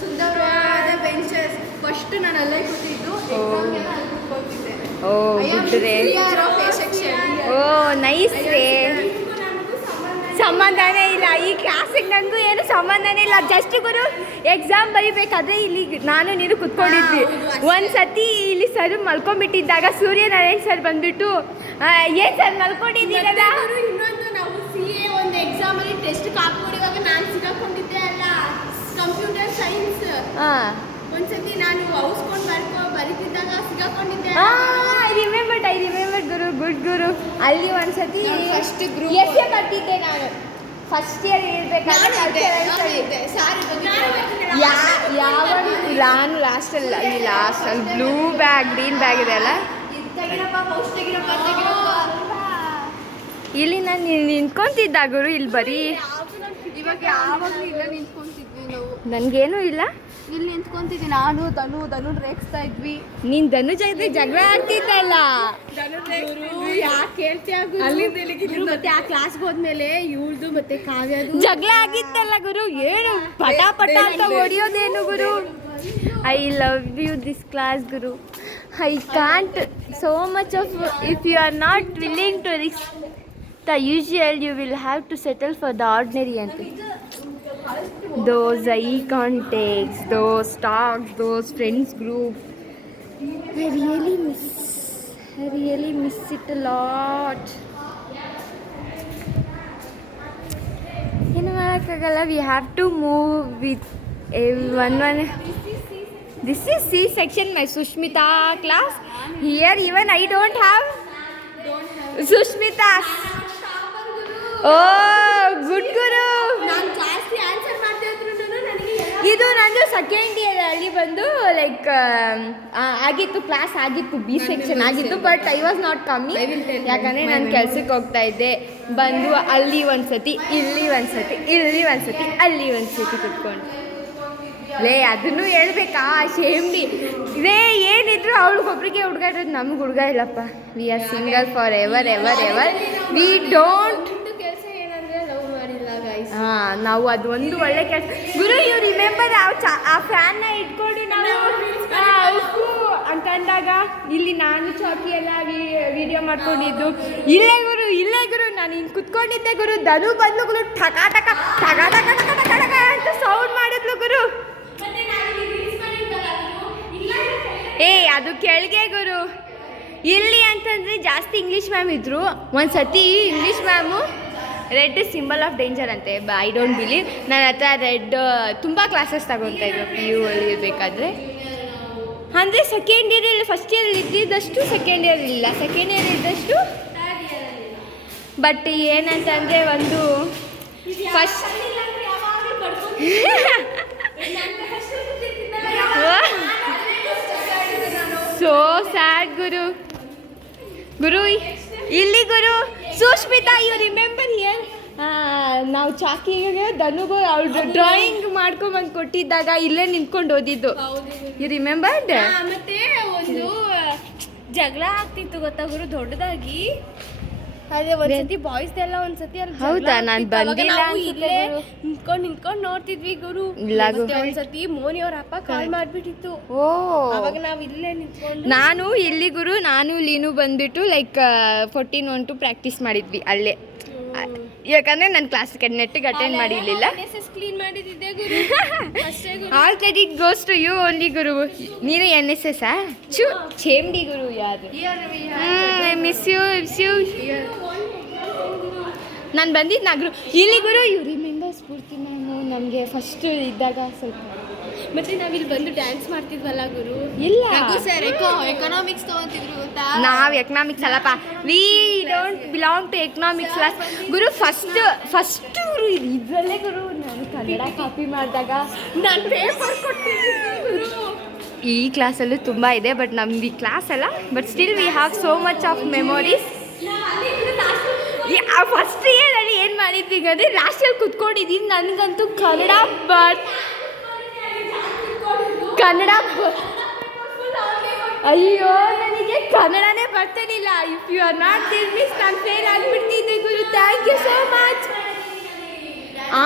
ಸುಂದರವಾದ ಬೆಂಚಸ್. ಫಸ್ಟ್ ನಾನು ಅಲ್ಲೇ ಕೂತಿದ್ದು. ಓ ಗುಡ್ರೆ. ಓ ನೈಸ್ ರೇ. ಸಂಬಂಧನೇ ಇಲ್ಲ ಈ ಕ್ಲಾಸಿಗೆ, ನನಗೂ ಏನು ಸಂಬಂಧನೇ ಇಲ್ಲ. ಜಸ್ಟ್ ಗುರು ಎಕ್ಸಾಮ್ ಬರೀಬೇಕಾದ್ರೆ ಇಲ್ಲಿ ನಾನು ನೀನು ಕುತ್ಕೊಂಡಿದ್ವಿ. ಒಂದು ಸತಿ ಇಲ್ಲಿ ಸರ್ ಮಲ್ಕೊಂಡ್ಬಿಟ್ಟಿದ್ದಾಗ ಸೂರ್ಯನಾರಾಯಣ್ ಸರ್ ಬಂದ್ಬಿಟ್ಟು ಏನು ಸರ್ ಮಲ್ಕೊಂಡಿದ್ದೀರಲ್ಲ. ಇನ್ನೊಂದು ನಾವು CA ಒಂದು ಎಕ್ಸಾಮಲ್ಲಿ ಟೆಸ್ಟ್ ಕಾಪಿ ಹೊಡಿವಾಗ ನಾನು ಸಿಗಾಕೊಂಡಿದ್ದೆ ಅಲ್ಲ, ಕಂಪ್ಯೂಟರ್ ಸೈನ್ಸ್. ಒಂದ್ಸತಿ ನಾನು ಔಸ್ಕೊಂಡು ಬರೀತಿದ್ದಾಗ ಸಿಗಾಕೊಂಡಿದ್ದೆ. ಐ ರಿಮೆಂಬರ್ ಗುರು. ಗುಡ್ ಗುರು. ಅಲ್ಲಿ ಒಂದ್ಸತಿ ಫಸ್ಟ್ ಗ್ರೂಪ್ ಎಸ್ಸೆ ಬರ್ತಿದ್ದೆ ನಾನು. ಫಸ್ಟ್ ಇಯರ್ ಇರಬೇಕಾದ್ರೆ ನಾನು ಲಾಸ್ಟಲ್ಲಿ ಬ್ಲೂ ಬ್ಯಾಗ್ ಗ್ರೀನ್ ಬ್ಯಾಗ್ ಇದೆ ಅಲ್ಲ, ಇಲ್ಲಿ ನಾನು ನಿಂತ್ಕೊಂತಿದ್ದ ಗುರು. ಇಲ್ಲಿ ಬರೀ ಇವಾಗ ಯಾವಾಗಲೂ ಇಲ್ಲ ನಿಂತ್ಕೊಂತಿದ್ವಿ ನಾವು. ನನಗೇನು ಇಲ್ಲ. ಇಲ್ಲಿ ನಿಂತ್ಕೊಂತಿದ್ವಿ ನಾನು ಧನು ರೇಗಿಸ್ತಾ ಇದ್ವಿ. ನೀನು ಧನು ಜೊತೆ ಜಗಳ ಆಡ್ತಿದ್ದಲ್ಲ. ಯಾಕೆ ಹೇಳ್ತೀಯ ಮತ್ತೆ ಆ ಕ್ಲಾಸ್ಗೆ ಹೋದ್ಮೇಲೆ ಇವ್ಳದು ಮತ್ತೆ ಕಾವ್ಯದು ಜಗಳ ಆಗಿತ್ತಲ್ಲ ಗುರು. ಏನು ಪಟ ಅಂತ ಹೊಡಿಯೋದೇನು ಗುರು. I love you this class ಗುರು. I can't so much of if you are not willing to risk the usual you will have to settle for the ordinary ಅಂತ. Those eye contacts, those talks, those friends group, I really miss it a lot. ಏನು ಮಾಡೋಕ್ಕಾಗಲ್ಲ. We have to move with one. This is C section, my Sushmita class. Here even I don't have Sushmita. Oh, good guru. ನಾನು ಜಾಸ್ತಿ answer ಮಾಡ್ತಾ ಇದ್ರು ನನಗೆ. ಇದು ನಂದು second year ಅಲ್ಲಿ ಬಂದು ಲೈಕ್ ಆಗಿತ್ತು, ಕ್ಲಾಸ್ ಆಗಿತ್ತು, ಬಿ ಸೆಕ್ಷನ್ ಆಗಿತ್ತು. ಬಟ್ ಐ ವಾಸ್ ನಾಟ್ ಕಮ್ಮಿ, ಯಾಕಂದರೆ ನಾನು ಕೆಲ್ಸಕ್ಕೆ ಹೋಗ್ತಾ ಇದ್ದೆ. ಬಂದು ಅಲ್ಲಿ ಒಂದ್ಸತಿ, ಇಲ್ಲಿ ಒಂದ್ಸತಿ, ಅಲ್ಲಿ ಒಂದ್ಸತಿ ಕುತ್ಕೊಂಡು ಅದನ್ನು ಹೇಳ್ಬೇಕಾ? ಶೇಮ್ಡಿ ರೇ. ಏನಿದ್ರು ಅವಳಿಗೊಬ್ರಿಗೆ ಹುಡುಗ ಇರೋದು, ನಮ್ಗೆ ಹುಡುಗ ಇಲ್ಲಪ್ಪ. We are single for ever. We don't. ನಾವು ಅದು ಒಂದು ಒಳ್ಳೆ ಕೆಲಸ ಗುರು. ಇವ್ರು ರಿಮೆಂಬರ್ ಆ ಫ್ಯಾನ್ನ ಇಟ್ಕೊಂಡು ನಾವು ಅಂತಂದಾಗ ಇಲ್ಲಿ ನಾನು ಚಾಕಿ ಎಲ್ಲ ವಿಡಿಯೋ ಮಾಡ್ಕೊಂಡಿದ್ದು. ಇಲ್ಲೇ ಗುರು ನಾನು ಹಿಂಗೆ ಕುತ್ಕೊಂಡಿದ್ದೆ ಗುರು. ಧನು ಬಂದು ಗುರು ಟಕ ಟಕ ಟಕ ಟಕ ಟಕ ಟಕ ಟಕ ಅಂತ ಸೌಂಡ್ ಮಾಡಿದ್ಲು ಗುರು. ಅದು ಕೆಳಗೆ ಗುರು. ಇಲ್ಲಿ ಅಂತಂದರೆ ಜಾಸ್ತಿ ಇಂಗ್ಲೀಷ್ ಮ್ಯಾಮ್ ಇದ್ದರು. ಒಂದು ಸತಿ English ma'am red symbol of danger ಅಂತೆ. I don't believe. ನನ್ನ ಹತ್ರ ರೆಡ್ ತುಂಬ ಕ್ಲಾಸಸ್ ತಗೊತಾ ಇದ್ದರು PU ಅಲ್ಲಿ ಇರಬೇಕಾದ್ರೆ. ಅಂದರೆ ಸೆಕೆಂಡ್ ಇಯರಲ್ಲಿ, ಫಸ್ಟ್ ಇಯರ್ ಇದ್ದಿದ್ದಷ್ಟು ಸೆಕೆಂಡ್ ಇಯರ್ ಇಲ್ಲ, ಸೆಕೆಂಡ್ ಇಯರ್ ಇದ್ದಷ್ಟು. ಬಟ್ ಏನಂತಂದರೆ ಒಂದು ಫಸ್ಟ್ ಸೋ ಸ್ಯಾಡ್ ಗುರು. ಇಲ್ಲಿ ಗುರು ಸುಷ್ಮಿತಾ, ಯು ರಿಮೆಂಬರ್ ಹಿಯರ್ ನಾವು ಚಾಕಿಗೆ ಧನುಗೂ ಅವಳು ಡ್ರಾಯಿಂಗ್ ಮಾಡ್ಕೊಂಬಂದು ಕೊಟ್ಟಿದ್ದಾಗ ಇಲ್ಲೇ ನಿಂತ್ಕೊಂಡು ಓದಿದ್ದು. You remembered? ಮತ್ತೆ ಒಂದು ಜಗಳ ಆಗ್ತಿತ್ತು ಗೊತ್ತಾ ಗುರು, ದೊಡ್ಡದಾಗಿ. ಅದೇ ಒಂದ್ಸತಿ ಬಾಯ್ಸ್ ಎಲ್ಲ ಒಂದ್ಸತಿ ಅಲ್ಲಿ ಹೌದಾ? ನಾನು ಬಂದಿಲ್ಲ. ಇಲ್ಲೇ ನಿಂತ್ಕೊಂಡು ನೋಡ್ತಿದ್ವಿ ಗುರು. ಒಂದ್ಸತಿ ಮೋನಿ ಅವ್ರ ಅಪ್ಪ ಕಾಲ್ ಮಾಡ್ಬಿಟ್ಟಿತ್ತು. ಅವಾಗ ನಾವ್ ಇಲ್ಲೇ ನಿಂತ್ಕೊಂಡು ನಾನು ಇಲ್ಲಿ ಗುರು, ನಾನು ಲೀನು ಬಂದ್ಬಿಟ್ಟು ಲೈಕ್ 14-1 ಪ್ರಾಕ್ಟೀಸ್ ಮಾಡಿದ್ವಿ ಅಲ್ಲೇ. ಯಾಕಂದರೆ ನಾನು ಕ್ಲಾಸ್ ನೆಟ್ಟಿಗೆ ಅಟೆಂಡ್ ಮಾಡಿರಲಿಲ್ಲ. ಕ್ಲೀನ್ ಮಾಡಿದ್ದೆ ಗುರು ಅಷ್ಟೇ ಗುರು. All credit goes to you only ಗುರು. ನೀನು NSS ಚೇಮ್ಡಿ ಗುರು ಯಾರು. ಮಿಸ್ ಯು ನಾನು ಬಂದಿದ್ದು ಗುರು ಇಲ್ಲಿ ಗುರು. ಯು ರಿಮೆಂಬರ್ ಸ್ಫೂರ್ತಿ ಮ್ಯಾಮು ನಮಗೆ ಫಸ್ಟ್ ಇದ್ದಾಗ ಸ್ವಲ್ಪ. ಮತ್ತೆ ನಾವಿಲ್ಲಿ ಬಂದು ಡ್ಯಾನ್ಸ್ ಮಾಡ್ತಿದ್ವಲ್ಲ ಗುರು. ಇಲ್ಲ ಸರ್ ಎಕನಾಮಿಕ್ಸ್ ತಗೊಂತಿದ್ರು ಗೊತ್ತಾ. ನಾವು ಎಕನಾಮಿಕ್ಸ್ ಅಲ್ಲಪ್ಪ. We don't belong to economics class ಗುರು. ಫಸ್ಟ್ ಗುರು ಇದರಲ್ಲೇ ಗುರು. ನಾನು ಕನ್ನಡ ಕಾಪಿ ಮಾಡಿದಾಗ ನಾನು ಪೇಪರ್ ಕೊಟ್ಟಿದ್ದೀನಿ ಗುರು. ಈ ಕ್ಲಾಸಲ್ಲೂ ತುಂಬ ಇದೆ, ಬಟ್ ನಮ್ದು ಈ ಕ್ಲಾಸ್ ಅಲ್ಲ. But still we have so much of memories. First ಇಯರಲ್ಲಿ ಏನು ಮಾಡಿದ್ವಿ ಅಂದರೆ ಲಾಸ್ಟಲ್ಲಿ ಕುತ್ಕೊಂಡಿದ್ದೀನಿ. ನನಗಂತೂ ಅಯ್ಯೋ ನನಗೆ ಕನ್ನಡನೇ ಬರ್ತಿರಲಿಲ್ಲ. If you are not there miss ನಾನು ಫೇಲ್ ಆಗಿಬಿಡ್ತಿದ್ದೆ ಗುರು. Thank you so much.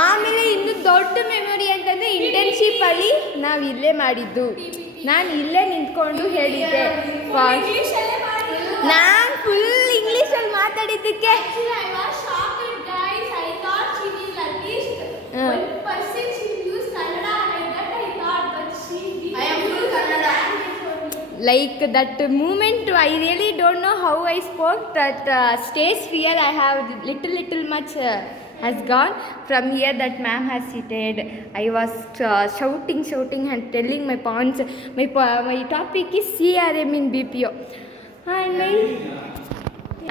ಆಮೇಲೆ ಇನ್ನು ದೊಡ್ಡ ಮೆಮೊರಿ ಅಂತಂದರೆ ಇಂಟರ್ನ್ಶಿಪ್ಪಲ್ಲಿ ನಾವು ಇಲ್ಲೇ ಮಾಡಿದ್ದು. ನಾನು ಇಲ್ಲೇ ನಿಂತ್ಕೊಂಡು ಹೇಳಿದ್ದೆ. ನಾನು ಫುಲ್ ಇಂಗ್ಲೀಷಲ್ಲಿ ಮಾತಾಡಿದ್ದಕ್ಕೆ like that moment I really don't know how I spoke. That stage fear I have little much has gone from here. That ma'am has seated. I was shouting and telling my points. My topic is CRM in BPO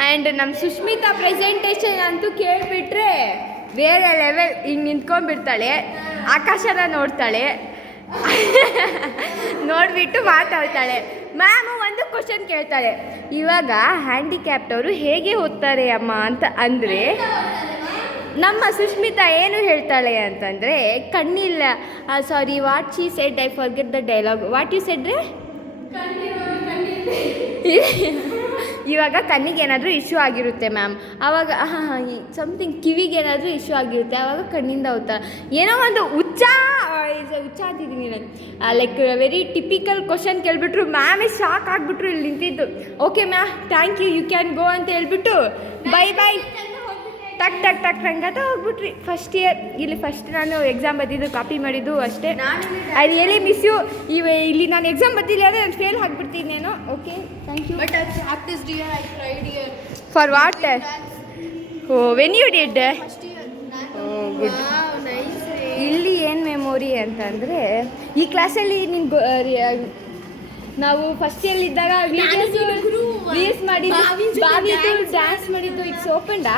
and ನಮ್ಮ Sushmita presentation ಅಂತೂ ಕೇಳಿಬಿಟ್ರೆ ಬೇರೆ level. ಹಿಂಗೆ ನಿಂತ್ಕೊಂಡ್ಬಿಡ್ತಾಳೆ, ಆಕಾಶನ ನೋಡ್ತಾಳೆ, ನೋಡಿಬಿಟ್ಟು ಮಾತಾಡ್ತಾಳೆ. Ma'am ಒಂದು question ಕೇಳ್ತಾಳೆ, ಇವಾಗ ಹ್ಯಾಂಡಿಕ್ಯಾಪ್ಟವರು ಹೇಗೆ ಓದ್ತಾರೆ ಅಮ್ಮ ಅಂತ ಅಂದರೆ ನಮ್ಮ ಸುಷ್ಮಿತಾ ಏನು ಹೇಳ್ತಾಳೆ ಅಂತಂದರೆ ಕಣ್ಣಿಲ್ಲ. Sorry, what she said, I forget the dialogue. What you said ರೀ? ಇವಾಗ ಕಣ್ಣಿಗೆ ಏನಾದರೂ ಇಶ್ಯೂ ಆಗಿರುತ್ತೆ ಮ್ಯಾಮ್, ಆವಾಗ ಸಮಥಿಂಗ್ ಕಿವಿಗೆ ಏನಾದರೂ ಇಶ್ಯೂ ಆಗಿರುತ್ತೆ, ಆವಾಗ ಕಣ್ಣಿಂದ ಹೋಗ್ತಾರೆ. ಏನೋ ಒಂದು ಹುಚ್ಚ ಅಂತಿದ್ದೀನಿ ನಾನು. ಲೈಕ್ ವೆರಿ ಟಿಪಿಕಲ್ ಕ್ವಶನ್ ಕೇಳಿಬಿಟ್ರು. ಮ್ಯಾಮೇ ಶಾಕ್ ಆಗಿಬಿಟ್ರು ಇಲ್ಲಿ ನಿಂತಿದ್ದು. Okay ma'am, thank you can go ಅಂತ ಹೇಳ್ಬಿಟ್ಟು ಬೈ ಟಕ್ ರಂಗತ ಹೋಗ್ಬಿಟ್ರಿ. ಫಸ್ಟ್ ಇಯರ್ ಇಲ್ಲಿ ಫಸ್ಟ್ ನಾನು ಎಕ್ಸಾಮ್ ಬರೆದಿದ್ದು, ಕಾಪಿ ಮಾಡಿದ್ದು ಅಷ್ಟೇ. I really miss you. ಇಲ್ಲಿ ನಾನು ಎಕ್ಸಾಮ್ ಬರೆದಿಲ್ಲ ಅಂದರೆ ನಾನು ಫೇಲ್ ಆಗಿಬಿಡ್ತೀನೇನೋ. Okay, thank you. But I practiced here, I tried here. For what? Oh, when you did? First year. Oh, good. Wow, nice. ಇಲ್ಲಿ ಏನು ಮೆಮೊರಿ ಅಂತಂದರೆ ಈ ಕ್ಲಾಸಲ್ಲಿ ನಾವು ಫಸ್ಟ್ ಇಯರ್ ಇದ್ದಾಗ ರೀಲ್ಸ್ ಮಾಡಿದ್ದು, ಬಾವಿದು ಡ್ಯಾನ್ಸ್ ಮಾಡಿದ್ದು. ಇಟ್ಸ್ ಓಪನ್ಡಾ?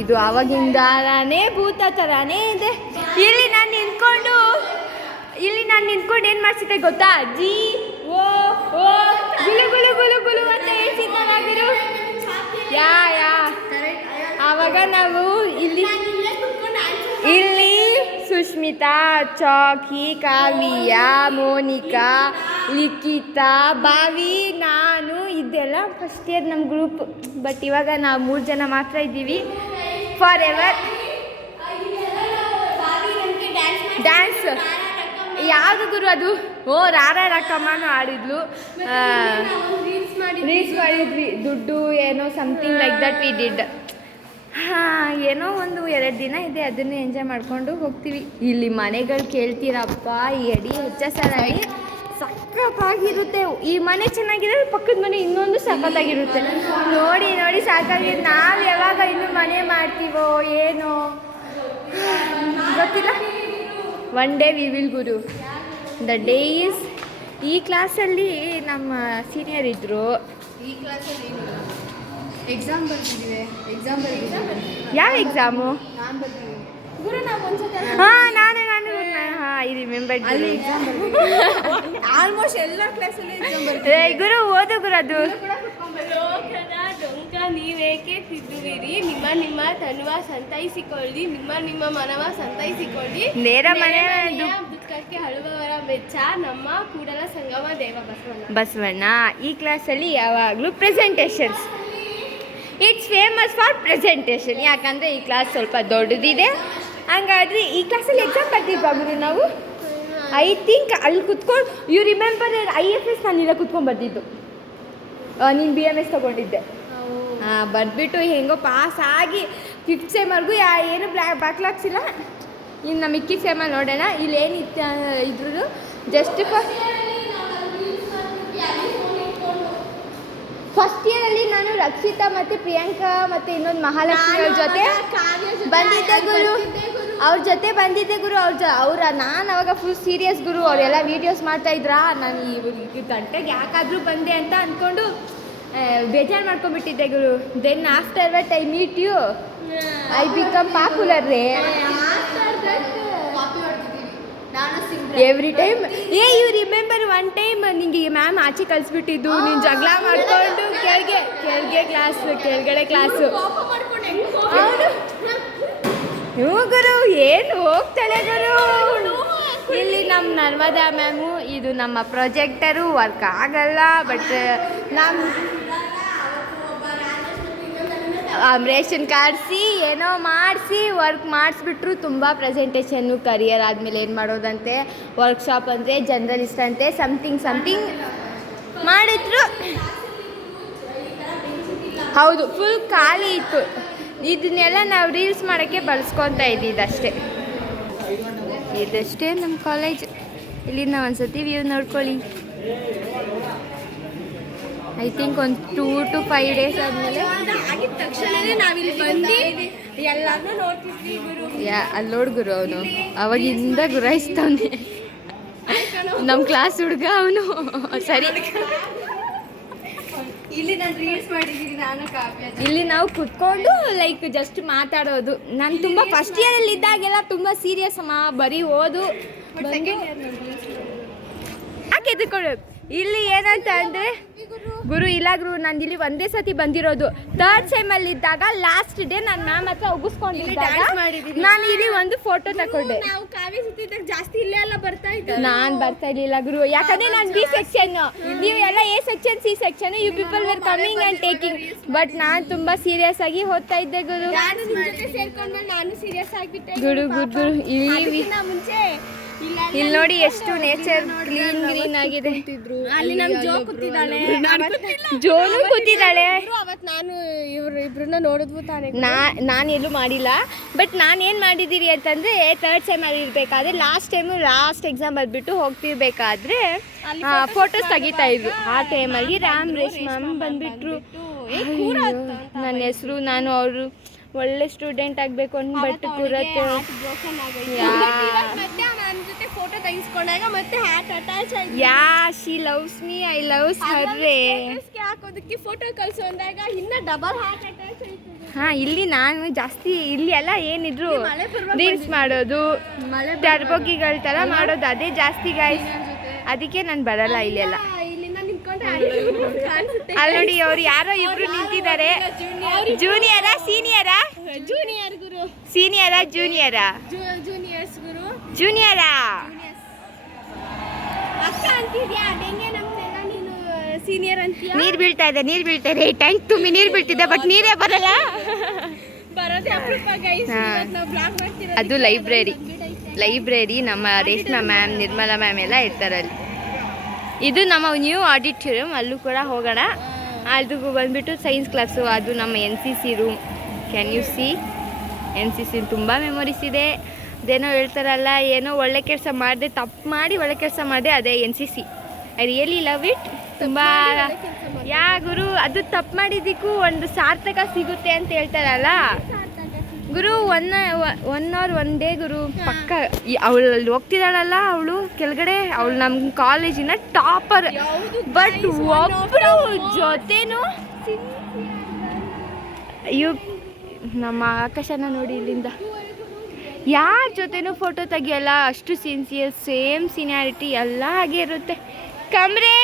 ಇದು ಆವಾಗಿಂದಾನೇ ಭೂತ ಥರನೇ ಇದೆ. ಇಲ್ಲಿ ನಾನು ನಿಂತ್ಕೊಂಡು ಏನು ಮಾಡಿಸಿದ್ದೆ ಗೊತ್ತಾ? ಜಿ ಓ ಗುಲು ಗುಲು ಗುಲು ಗುಲು ಅಂತ ಹೇಳ್ತಿದ್ರು. ಯಾ ಆವಾಗ ನಾವು ಇಲ್ಲಿ ಸುಷ್ಮಿತಾ, ಚಾಕಿ, ಕಾವ್ಯ, ಮೋನಿಕಾ, ಲಿಖಿತಾ, ಬಾವಿ, ನಾನು ಇದೆಲ್ಲ ಫಸ್ಟ್ ಇಯರ್ ನಮ್ಮ ಗ್ರೂಪ್. ಬಟ್ ಇವಾಗ ನಾವು 3 ಜನ ಮಾತ್ರ ಇದ್ದೀವಿ ಫಾರ್ ಎವರ್. ಡ್ಯಾನ್ಸ್ ಯಾವುದು ಗುರು ಅದು? ಓ, ರಾರಾ ರಕ್ಕಮ್ಮನೂ ಆಡಿದ್ಲು. ರೀಲ್ಸ್ ಮಾಡಿದ್ವಿ, ದುಡ್ಡು ಏನೋ something like that we did. ಏನೋ 1-2 ದಿನ ಇದೆ, ಅದನ್ನೇ ಎಂಜಾಯ್ ಮಾಡ್ಕೊಂಡು ಹೋಗ್ತೀವಿ. ಇಲ್ಲಿ ಮನೆಗಳು ಕೇಳ್ತೀರಪ್ಪ, ಈ ಅಡಿ ಹೆಚ್ಚಾಗಿ ಸಖತ್ತಾಗಿರುತ್ತೆ. ಈ ಮನೆ ಚೆನ್ನಾಗಿದೆ, ಪಕ್ಕದ ಮನೆ ಇನ್ನೊಂದು ಸಖತ್ತಾಗಿರುತ್ತೆ. ನೋಡಿ ಸಾಕಾಗಿದೆ. ನಾವು ಯಾವಾಗ ಇನ್ನೂ ಮನೆ ಮಾಡ್ತೀವೋ ಏನೋ ಗೊತ್ತಿಲ್ಲ. One day we will Guru. The days ಈ ಕ್ಲಾಸಲ್ಲಿ ನಮ್ಮ ಸೀನಿಯರ್ ಇದ್ದರು. ಈ ಕ್ಲಾಸಲ್ಲಿ ಎಕ್ಸಾಮ್ ಬರ್ತಿದ್ದೀವಿ. ಯಾವ ಎಕ್ಸಾಮು? ನಾನು ಬರ್ತೀನಿ ಗುರು. ನಾವು ಒಂದ್ಸತಿ ನಾನು ಐ ರಿಮೆಂಬರ್. ಆಲ್ಮೋಸ್ಟ್ ಎಲ್ಲ ಕ್ಲಾಸಲ್ಲಿ ಎಕ್ಸಾಮ್ ಬರ್ತೀವಿ ಗುರು. ಓದು ಗುರು. ಅದು ಡೊಂಕ ನೀವೇಕೆ ತಿದ್ದುವಿರಿ, ನಿಮ್ಮ ತನುವ ಸಂತೈಸಿಕೊಳ್ಳಿ, ನಿಮ್ಮ ಮನವ ಸಂತೈಸಿಕೊಳ್ಳಿ, ನೇರ ಮನೆ ದುಃಖಕ್ಕೆ ಅಳುವವರ ವೆಚ್ಚ ನಮ್ಮ ಕೂಡಲ ಸಂಗಮ ದೇವ ಬಸವಣ್ಣ. ಈ ಕ್ಲಾಸಲ್ಲಿ ಯಾವಾಗಲೂ presentations. It's famous for presentation. ಯಾಕಂದರೆ ಈ ಕ್ಲಾಸ್ ಸ್ವಲ್ಪ ದೊಡ್ಡದಿದೆ. ಹಂಗಾದ್ರೆ ಈ ಕ್ಲಾಸಲ್ಲಿ ಎಕ್ಸಾಮ್ ಬರ್ತಿದ್ವಾ ಗುರು ನಾವು? ಐ ಥಿಂಕ್ ಅಲ್ಲಿ ಕುತ್ಕೊಂಡು, ಯು ರಿಮೆಂಬರ್ IFS ನಾನು ಇಲ್ಲ ಕುತ್ಕೊಂಡು ಬರ್ತಿದ್ದು. ನೀನು BMS ತೊಗೊಂಡಿದ್ದೆ. ಹಾಂ, ಬರೆದ್ಬಿಟ್ಟು ಹೆಂಗೋ ಪಾಸ್ ಆಗಿ 5th ಸೆಮ್ವರೆಗೂ ಏನು ಬ್ಯಾಕ್ಲಾಗ್ಸ್ ಇಲ್ಲ. ಇನ್ನು ಮಿಕ್ಕಿ ಸೆಮಲ್ಲಿ ನೋಡೋಣ. ಇಲ್ಲಿ ಏನಿತ್ತು ಇದ್ರದ್ದು ಜಸ್ಟ್ ಫಸ್ಟ್ ಇಯರಲ್ಲಿ ನಾನು ರಕ್ಷಿತಾ ಮತ್ತು ಪ್ರಿಯಾಂಕಾ ಮತ್ತು ಇನ್ನೊಂದು ಮಹಾಲಕ್ಷ್ಮಿ ಅವ್ರ ಜೊತೆ ಬಂದಿದ್ದೆ ಗುರು. ಅವ್ರ ಜೊತೆ ಬಂದಿದ್ದೆ ಗುರು. ನಾನು ಅವಾಗ ಫುಲ್ ಸೀರಿಯಸ್ ಗುರು. ಅವರೆಲ್ಲ ವೀಡಿಯೋಸ್ ಮಾಡ್ತಾಯಿದ್ರಾ. ನಾನು ಈ ಗಂಟೆಗೆ ಯಾಕಾದರೂ ಬಂದೆ ಅಂತ ಅಂದ್ಕೊಂಡು ಬೇಜಾರು ಮಾಡ್ಕೊಂಡ್ಬಿಟ್ಟಿದ್ದೆ ಗುರು. Then after that I meet you, I become popular ರೇ every time. You remember one time ನಿಂಗೆ ಮ್ಯಾಮ್ ಆಚೆ ಕಳಿಸ್ಬಿಟ್ಟಿದ್ದು, ನೀನು ಜಗಳ ಮಾಡ್ಕೊಂಡು ಕೆಳಗಡೆ ಕ್ಲಾಸು. ಹ್ಞೂ ಗುರು, ಏನು ಹೋಗ್ತಾಳೆ ಗುರು. ಇಲ್ಲಿ ನಮ್ಮ ನರ್ಮದಾ ಮ್ಯಾಮು, ಇದು ನಮ್ಮ ಪ್ರೊಜೆಕ್ಟರು ವರ್ಕ್ ಆಗಲ್ಲ. ಬಟ್ ನಮ್ಮ ರೇಷನ್ ಕಾರ್ಡ್ಸಿ ಏನೋ ಮಾಡಿಸಿ ವರ್ಕ್ ಮಾಡಿಸ್ಬಿಟ್ರು. ತುಂಬ ಪ್ರೆಸೆಂಟೇಷನ್ನು ಕರಿಯರ್ ಆದಮೇಲೆ ಏನು ಮಾಡೋದಂತೆ, ವರ್ಕ್ಶಾಪ್ ಅಂದರೆ ಜರ್ನಲಿಸ್ಟ್ ಅಂತೆ, ಸಮಥಿಂಗ್ ಮಾಡಿದ್ರು. ಹೌದು, ಫುಲ್ ಖಾಲಿ ಇತ್ತು. ಇದನ್ನೆಲ್ಲ ನಾವು ರೀಲ್ಸ್ ಮಾಡೋಕ್ಕೆ ಬಳಸ್ಕೊತಾ ಇದ್ದಿದ್ದಷ್ಟೇ. ಇದಷ್ಟೇ ನಮ್ಮ ಕಾಲೇಜ್. ಇಲ್ಲಿಂದ ಒಂದ್ಸತಿ ವ್ಯೂ ನೋಡ್ಕೊಳ್ಳಿ. ಐ ಥಿಂಕ್ ಒಂದು 2 to 5 days ಆದಮೇಲೆ ಆಗಿದ ತಕ್ಷಣನೇ ನಾವಿಲ್ಲಿ ಬಂದು ಎಲ್ಲಾನು ನೋಡ್ತಿದ್ವಿ ಗುರು. ಅಲ್ಲಿ ನೋಡು ಗುರು, ಅವನು ಅವಾಗಿಂದ ಗುರಾಯಿಸ್ತಾವನೆ ನಮ್ಮ ಕ್ಲಾಸ್ ಹುಡುಗ ಅವನು. ಸರಿ, ಇಲ್ಲಿ ನಾನು ರೀಲ್ಸ್ ಮಾಡಿದ್ದೀನಿ ನಾನು ಕಾವ್ಯ. ಇಲ್ಲಿ ನಾವು ಕುತ್ಕೊಂಡು ಲೈಕ್ ಜಸ್ಟ್ ಮಾತಾಡೋದು. ನಾನು ತುಂಬ ಫಸ್ಟ್ ಇಯರಲ್ಲಿ ಇದ್ದಾಗೆಲ್ಲ ತುಂಬ ಸೀರಿಯಸ್ ಬರೀ ಓದು ಯಾಕೆ ಎದ್ಕೊಂಡು. ಇಲ್ಲಿ ಏನಂತ ಅಂದರೆ ಗುರು ಇಲ್ಲ ಗುರು, ನಾನು ಇಲ್ಲಿ ಒಂದೇ ಸತಿ ಬಂದಿರೋದು. 3rd ಸೆಮಲ್ಲಿ ಇದ್ದಾಗ ಲಾಸ್ಟ್ ಡೇ ನಾನು ಮ್ಯಾಮ್ ಹತ್ರ ಉಗಿಸ್ಕೊಂಡಿದ್ದಾಗ ನಾನು ಇಲ್ಲಿ ಒಂದು ಫೋಟೋ ತಗೊಂಡೆ. ನಾವು ಕಾವ್ಯ ಸುತ್ತಿದ್ದಾಗ ಜಾಸ್ತಿ ಇಲ್ಲೇ ಎಲ್ಲ ಬರ್ತಾ ಇದ್ದೆ. ನಾನು ಬರ್ತಾ ಇರಲಿಲ್ಲ ಗುರು, ಯಾಕಂದರೆ ನಾನು B ಸೆಕ್ಷನ್, ನೀವು ಎಲ್ಲ A section C section, you people were coming and taking. But ನಾನು ತುಂಬ ಸೀರಿಯಸ್ ಆಗಿ ಓದ್ತಾ ಇದ್ದೆ ಗುರು. ನಾನು ನಿಮ್ಮ ಜೊತೆ ಸೇರ್ಕೊಂಡ್ಮೇಲೆ ನಾನು ಸೀರಿಯಸ್ ಆಗಿಬಿಟ್ಟೆ ಗುರು. ಇಲ್ಲಿ ಮುಂಚೆ ಇಲ್ಲಿ ನೋಡಿ ಎಷ್ಟು ನೇಚರ್ ಗ್ರೀನ್ ಆಗಿದೆ. ಅಲ್ಲಿ ನಮ್ಮ ಜೋನು ಕೂತಿದ್ದಾಳೆ. ಅವತ್ತು ನಾನು ಇವ್ರನ್ನ ನೋಡಿದ್ವು ತಾನೆ. ನಾನು ಎಲ್ಲೂ ಮಾಡಿಲ್ಲ. ಬಟ್ ನಾನೇನು ಮಾಡಿದ್ದೀರಿ ಅಂತಂದರೆ 3rd ಸೆಮಲ್ಲಿ ಇರಬೇಕಾದ್ರೆ ಲಾಸ್ಟ್ ಎಕ್ಸಾಮ್ ಬರೆದ್ಬಿಟ್ಟು ಹೋಗ್ತಿರ್ಬೇಕಾದ್ರೆ ಫೋಟೋಸ್ ತೆಗಿತಾ ಇದ್ರು. ಆ ಟೈಮಲ್ಲಿ ರೇಷ್ಮಾ ಮ್ಯಾಮ್ ಬಂದುಬಿಟ್ರು. ನನ್ನ ಹೆಸರು, ನಾನು ಅವರು ಒಳ್ಳೆ ಸ್ಟೂಡೆಂಟ್ ಆಗಬೇಕು ಅಂದ್ಬಿಟ್ಟು ಕೂರತ್ತೆ. ಫೋಟೋ ತೆಗಿಸ್ಕೊಂಡಾಗ ಮತ್ತೆ ಹಾರ್ಟ್ ಅಟ್ಯಾಚ್ ಆಯ್ತು. She loves me, I loves her ರೇ. ಹಾಕೋದಕ್ಕೆ ಫೋಟೋ ಕಳ್ಸು ಅಂದಾಗ ಇನ್ನ ಡಬಲ್ ಹಾರ್ಟ್ ಅಟ್ಯಾಚ್ ಆಯ್ತು. ಇಲ್ಲಿ ನಾನು ಜಾಸ್ತಿ ಇಲ್ಲಿ ಎಲ್ಲ ಏನಿದ್ರು ರೀಲ್ಸ್ ಮಾಡೋದು, ಟರ್ಬೋಗಿಗಳ ಥರ ಮಾಡೋದು ಅದೇ ಜಾಸ್ತಿ ಗಾಯ್ಸ್. ಅದಕ್ಕೆ ನಾನು ಬರಲ್ಲ ಇಲ್ಲೆಲ್ಲ. ಅಲ್ಲಿ ನೋಡಿ, ಅವ್ರು ಯಾರೋ ಇಬ್ರು ನಿಂತಿದ್ದಾರೆ. ಜೂನಿಯರಾ ಸೀನಿಯರಾ? ಜೂನಿಯರ್ ಗುರು. ಸೀನಿಯರಾ ಜೂನಿಯರಾ? ಜೂನಿಯರ್ಸ್ ಗುರು. ಜೂನಿಯರಾ? ಅಕ್ಕ ಅಂತಿದ್ಯಾ? ಹೆಂಗೆ ನಮ್ದೆಲ್ಲ ನೀನು ಸೀನಿಯರ್ ಅಂತೀಯಾ? ನೀರು ಬೀಳ್ತಾ ಇದೆ. ಟ್ಯಾಂಕ್ ತುಂಬಿ ನೀರು ಬೀಳ್ತಿದೆ, ಬಟ್ ನೀರೇ ಬರಲ್ಲ. ಬರೋದೇ ಅಪರೂಪ ಗೈಸ್. ನಾವು ಬ್ಲಾಗ್ ಮಾಡ್ತಿರೋದು. ಅದು ಲೈಬ್ರರಿ. ನಮ್ಮ ರೇಷ್ಮಾ ಮ್ಯಾಮ್, ನಿರ್ಮಲಾ ಮ್ಯಾಮ್ ಎಲ್ಲ ಇರ್ತಾರಲ್ಲಿ. ಇದು ನಮ್ಮ ನ್ಯೂ ಆಡಿಟೋರಿಯಂ, ಅಲ್ಲೂ ಕೂಡ ಹೋಗೋಣ. ಅದು ಬಂದುಬಿಟ್ಟು ಸೈನ್ಸ್ ಕ್ಲಾಸು. ಅದು ನಮ್ಮ NCC room. Can U C? NCC ತುಂಬ ಮೆಮೊರೀಸ್ ಇದೆ. ಅದೇನೋ ಹೇಳ್ತಾರಲ್ಲ, ಏನೋ ಒಳ್ಳೆ ಕೆಲಸ ಮಾಡಿದೆ, ತಪ್ಪು ಮಾಡಿ ಒಳ್ಳೆ ಕೆಲಸ ಮಾಡಿದೆ, ಅದೇ NCC. I really love it. ತುಂಬ ಗುರು, ಅದು ತಪ್ಪು ಮಾಡಿದ್ದಕ್ಕೂ ಒಂದು ಸಾರ್ಥಕ ಸಿಗುತ್ತೆ ಅಂತ ಹೇಳ್ತಾರಲ್ಲ ಗುರು. ಒನ್ ಡೇ ಗುರು ಪಕ್ಕ. ಅವಳು ಅಲ್ಲಿ ಹೋಗ್ತಿದ್ದಾಳಲ್ಲ, ಅವಳು ಕೆಳಗಡೆ, ಅವಳು ನಮ್ಮ ಕಾಲೇಜಿನ ಟಾಪರ್. ಬಟ್ ಒಬ್ಬರು ಜೊತೆನೂ ನಮ್ಮ ಆಕಾಶನ ನೋಡಿ ಇಲ್ಲಿಂದ ಯಾರ ಜೊತೆನೂ ಫೋಟೋ ತೆಗಿಯಲ್ಲ. ಅಷ್ಟು ಸಿನ್ಸಿಯರ್, ಸೇಮ್ ಸೀನಿಯಾರಿಟಿ ಎಲ್ಲ ಹಾಗೆ ಇರುತ್ತೆ. ಕಮ್ರೆ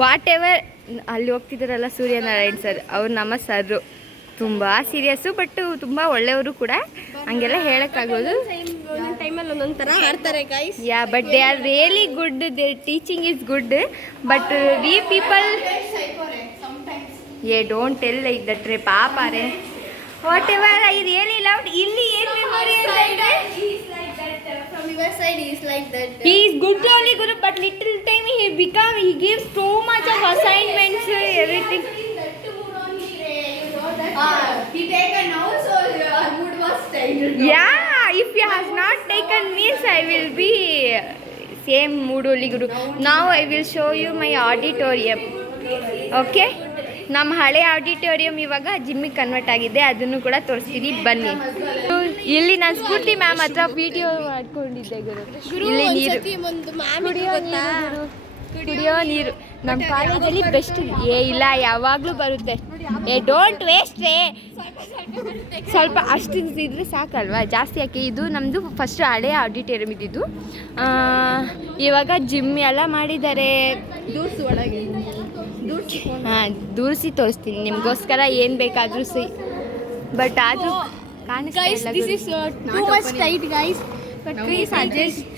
ವಾಟ್ ಎವರ್. ಅಲ್ಲಿ ಹೋಗ್ತಿದ್ದಾರಲ್ಲ ಸೂರ್ಯನಾರಾಯಣ್ ಸರ್, ಅವ್ರು ನಮ್ಮ ಸರ್ರು. ತುಂಬ ಸೀರಿಯಸ್ಸು, ಬಟ್ ತುಂಬ ಒಳ್ಳೆಯವರು ಕೂಡ. ಹಂಗೆಲ್ಲ ಹೇಳೋಕ್ಕಾಗೋದು. ಟೈಮಲ್ಲಿ ಒಂದೊಂದು ಥರ ಆಡ್ತಾರೆ guys. But they are really good. Their teaching is good. But we people don't tell like that ರೇ ಪಾಪಾರೆ. Whatever, I really loved. ಇಲ್ಲಿ ಏನು ಮೆಮೊರಿ ಅಂತ ಇದೆ. From your side he is like that. He is good only guru, but little time he gives so much of assignments, everything. He taken now, so our mood was tighter. Yeah, if he has not taken means I will be same mood only Guru. Now I will show you my auditorium. Okay, ನಮ್ಮ ಹಳೆ auditorium ಇವಾಗ ಜಿಮ್ಮಿಗೆ convert ಆಗಿದೆ, ಅದನ್ನು ಕೂಡ ತೋರಿಸ್ತೀನಿ ಬನ್ನಿ. ಇಲ್ಲಿ ನಾನು ಸ್ಫೂರ್ತಿ ಮ್ಯಾಮ್ ಹತ್ರ ವಿಡಿಯೋ ಮಾಡ್ಕೊಂಡಿದ್ದೆ ಗುರು. ಇಲ್ಲಿ ನೀರು ಕುಡಿಯೋ ನೀರು ನಮ್ಮ ಕಾಲೇಜಲ್ಲಿ ಬೆಸ್ಟ್. ಇಲ್ಲ ಯಾವಾಗಲೂ ಬರುತ್ತೆ. ಡೋಂಟ್ ವೇಸ್ಟ್ ಸ್ವಲ್ಪ ಅಷ್ಟು ಇದ್ರೆ ಸಾಕಲ್ವಾ, ಜಾಸ್ತಿ ಯಾಕೆ. ಇದು ನಮ್ಮದು ಫಸ್ಟ್ ಹಳೆ ಆಡಿಟೋರಿಯಂ ಇದ್ದಿದ್ದು, ಇವಾಗ ಜಿಮ್ ಎಲ್ಲ ಮಾಡಿದ್ದಾರೆ. ಹಾಂ, ದೂರಿಸಿ ತೋರಿಸ್ತೀನಿ ನಿಮಗೋಸ್ಕರ ಏನು ಬೇಕಾದರೂ ಬಟ್ ಆದರೂ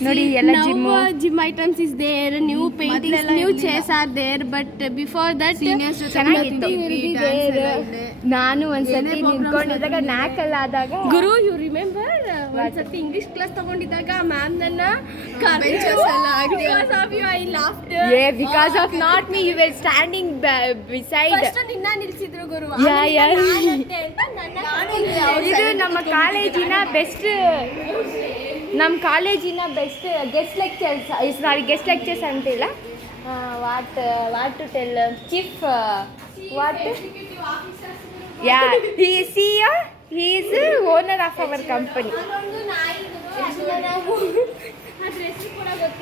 ನೋಡಿ ಎಲ್ಲ gym items is there, new paintings, new chairs are there. But before that ಚೆನ್ನಾಗಿತ್ತು. ನಾನು ಒಂದ್ಸತಿ ನಿಂತ್ಕೊಂಡಿದ್ದಾಗ ನ್ಯಾಕಲ್ ಆದಾಗ ಗುರು, ಯು ರಿಮೆಂಬರ್ ಒಂದ್ಸತಿ ಇಂಗ್ಲಿಷ್ ಕ್ಲಾಸ್ ತಗೊಂಡಿದ್ದಾಗ ಮ್ಯಾಮ್ ನನ್ನ because of not me you were standing beside. ನಿನ್ನ ನಿಲ್ಸಿದ್ರು ಗುರು. ಇದು ನಮ್ಮ ಕಾಲೇಜಿನ ಬೆಸ್ಟ್, ನಮ್ಮ ಕಾಲೇಜಿನ best guest lectures. Sorry, guest lectures ಅಂತಿಲ್ಲ, what to tell, chief what, yeah he is CEO, he is owner of our company.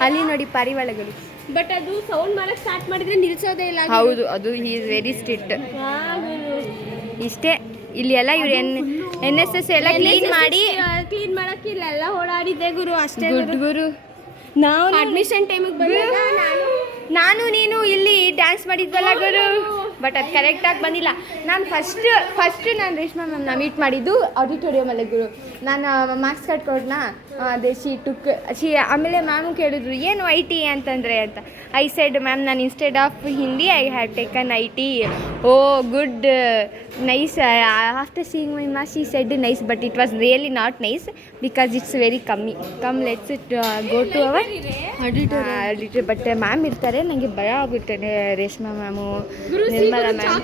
ಅಲ್ಲಿ ನೋಡಿ ಪಾರಿವಾಳಗಳು. ಬಟ್ ಅದು ಸೌಂಡ್ ಮಾಡಕ್ ಸ್ಟಾರ್ಟ್ ಮಾಡಿದ್ರೆ ನಿಲ್ಸೋದೇ ಇಲ್ಲ. ಹೌದು, ಅದು he is very strict. ಇಷ್ಟೇ. ಇಲ್ಲಿ ಎಲ್ಲ ಇವ್ರು NSS ಎಲ್ಲ ಕ್ಲೀನ್ ಮಾಡಕ್ಕೆ ಇಲ್ಲೆಲ್ಲ ಓಡಾಡಿದ್ದೆ ಗುರು. ಅಷ್ಟೇ ಗುರು. ನಾವು ಅಡ್ಮಿಷನ್ ಟೈಮಿಗೆ ಬಂದಾಗ ನಾನು ನೀನು ಇಲ್ಲಿ ಡ್ಯಾನ್ಸ್ ಮಾಡಿದ್ವಲ್ಲ ಗುರು, ಬಟ್ ಅದು ಕರೆಕ್ಟಾಗಿ ಬಂದಿಲ್ಲ. ನಾನು ಫಸ್ಟ್ ನಾನು ರೇಷ್ಮಾ ಮ್ಯಾಮ್ನ ಮೀಟ್ ಮಾಡಿದ್ದು ಆಡಿಟೋರಿಯಮಲ್ಲೇ ಗುರು. ನಾನು ಮಾರ್ಕ್ಸ್ ಕಾರ್ಡ್ ಕೊಡ್ನಾ, ಅದೇ ಆಮೇಲೆ ಮ್ಯಾಮು ಕೇಳಿದ್ರು ಏನು IT ಅಂತಂದರೆ ಅಂತ. ಐ ಸೆಡ್ ಮ್ಯಾಮ್, ನಾನು instead of Hindi I have taken IT. Oh good, nice. After seeing my marks she said nice, but it was really not nice because it's very ಕಮ್ಮಿ. Come let's go to our auditorium. But ma'am ಇರ್ತಾರೆ, ನನಗೆ ಭಯ ಆಗುತ್ತದೆ. Reshma ma'am, Nirmala ma'am,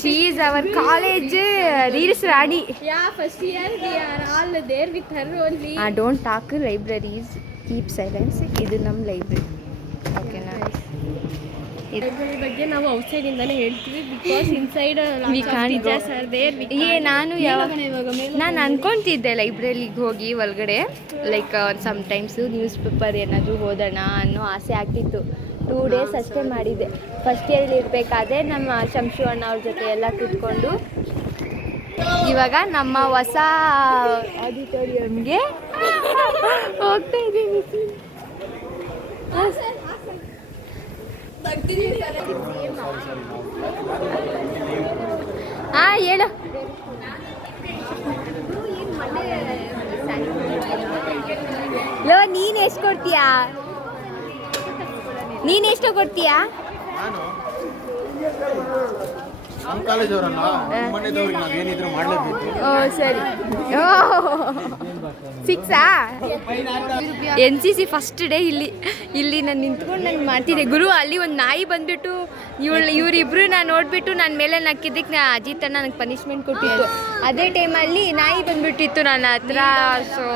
she is our college reels ರಾಣಿ. First year we are all there with her only. Don't talk, libraries keep silence. ಇದು ನಮ್ಮ library, ಓಕೆನಾ? Library ಬಗ್ಗೆ ನಾವು ಔಟ್ಸೈಡ್ ಇಂದಾನೆ ಹೇಳ್ತೀವಿ, because inside teachers are there. ನಾನು ಅನ್ಕೊಂತಿದ್ದೆ ಲೈಬ್ರರಿಗೆ ಹೋಗಿ ಒಳಗಡೆ ಲೈಕ್ ಸಮ್ಟೈಮ್ಸು ನ್ಯೂಸ್ ಪೇಪರ್ ಏನಾದರೂ ಓದೋಣ ಅನ್ನೋ ಆಸೆ ಆಗ್ತಿತ್ತು. 2 days ಅಷ್ಟೇ ಮಾಡಿದ್ದೆ. ಫಸ್ಟ್ ಇಯರ್ಲಿ ಇರಬೇಕಾದ್ರೆ ನಮ್ಮ ಶಂಶು ಅಣ್ಣ ಅವ್ರ ಜೊತೆ ಎಲ್ಲ ಕೂತ್ಕೊಂಡು. ಇವಾಗ ನಮ್ಮ ಹೊಸ ಆಡಿಟೋರಿಯಂಗೆ ಹೋಗ್ತಾ ಇದ್ದೀವಿ. ಹೇಳು. ನೀನು ಎಷ್ಟು ಕೊಡ್ತೀಯಾ? ನೀನು ಎಷ್ಟು ಕೊಡ್ತೀಯಾ? ನಮ್ಮ ಕಾಲೇಜವರಲ್ಲ, ಮನೆದವ್ರಿಗೆ ನಾವು ಏನಿದ್ರು ಮಾಡಲೇಬೇಕು. ಸರಿ. ಫಿಕ್ಸಾ? NCC ಫಸ್ಟ್ ಡೇ ಇಲ್ಲಿ ನಾನು ನಿಂತ್ಕೊಂಡು ನಾನು ಮಾಡ್ತಿದ್ದೆ ಗುರು. ಅಲ್ಲಿ ಒಂದು ನಾಯಿ ಬಂದ್ಬಿಟ್ಟು ಇವರಿಬ್ರು ನಾನು ನೋಡಿಬಿಟ್ಟು ನನ್ನ ಮೇಲೆ ನಕ್ಕಿದ್ದಕ್ಕೆ ಅಜಿತ್ ಅಣ್ಣ ನನಗೆ ಪನಿಷ್ಮೆಂಟ್ ಕೊಟ್ಟಿತ್ತು. ಅದೇ ಟೈಮಲ್ಲಿ ನಾಯಿ ಬಂದ್ಬಿಟ್ಟಿತ್ತು ನನ್ನ ಹತ್ರ. So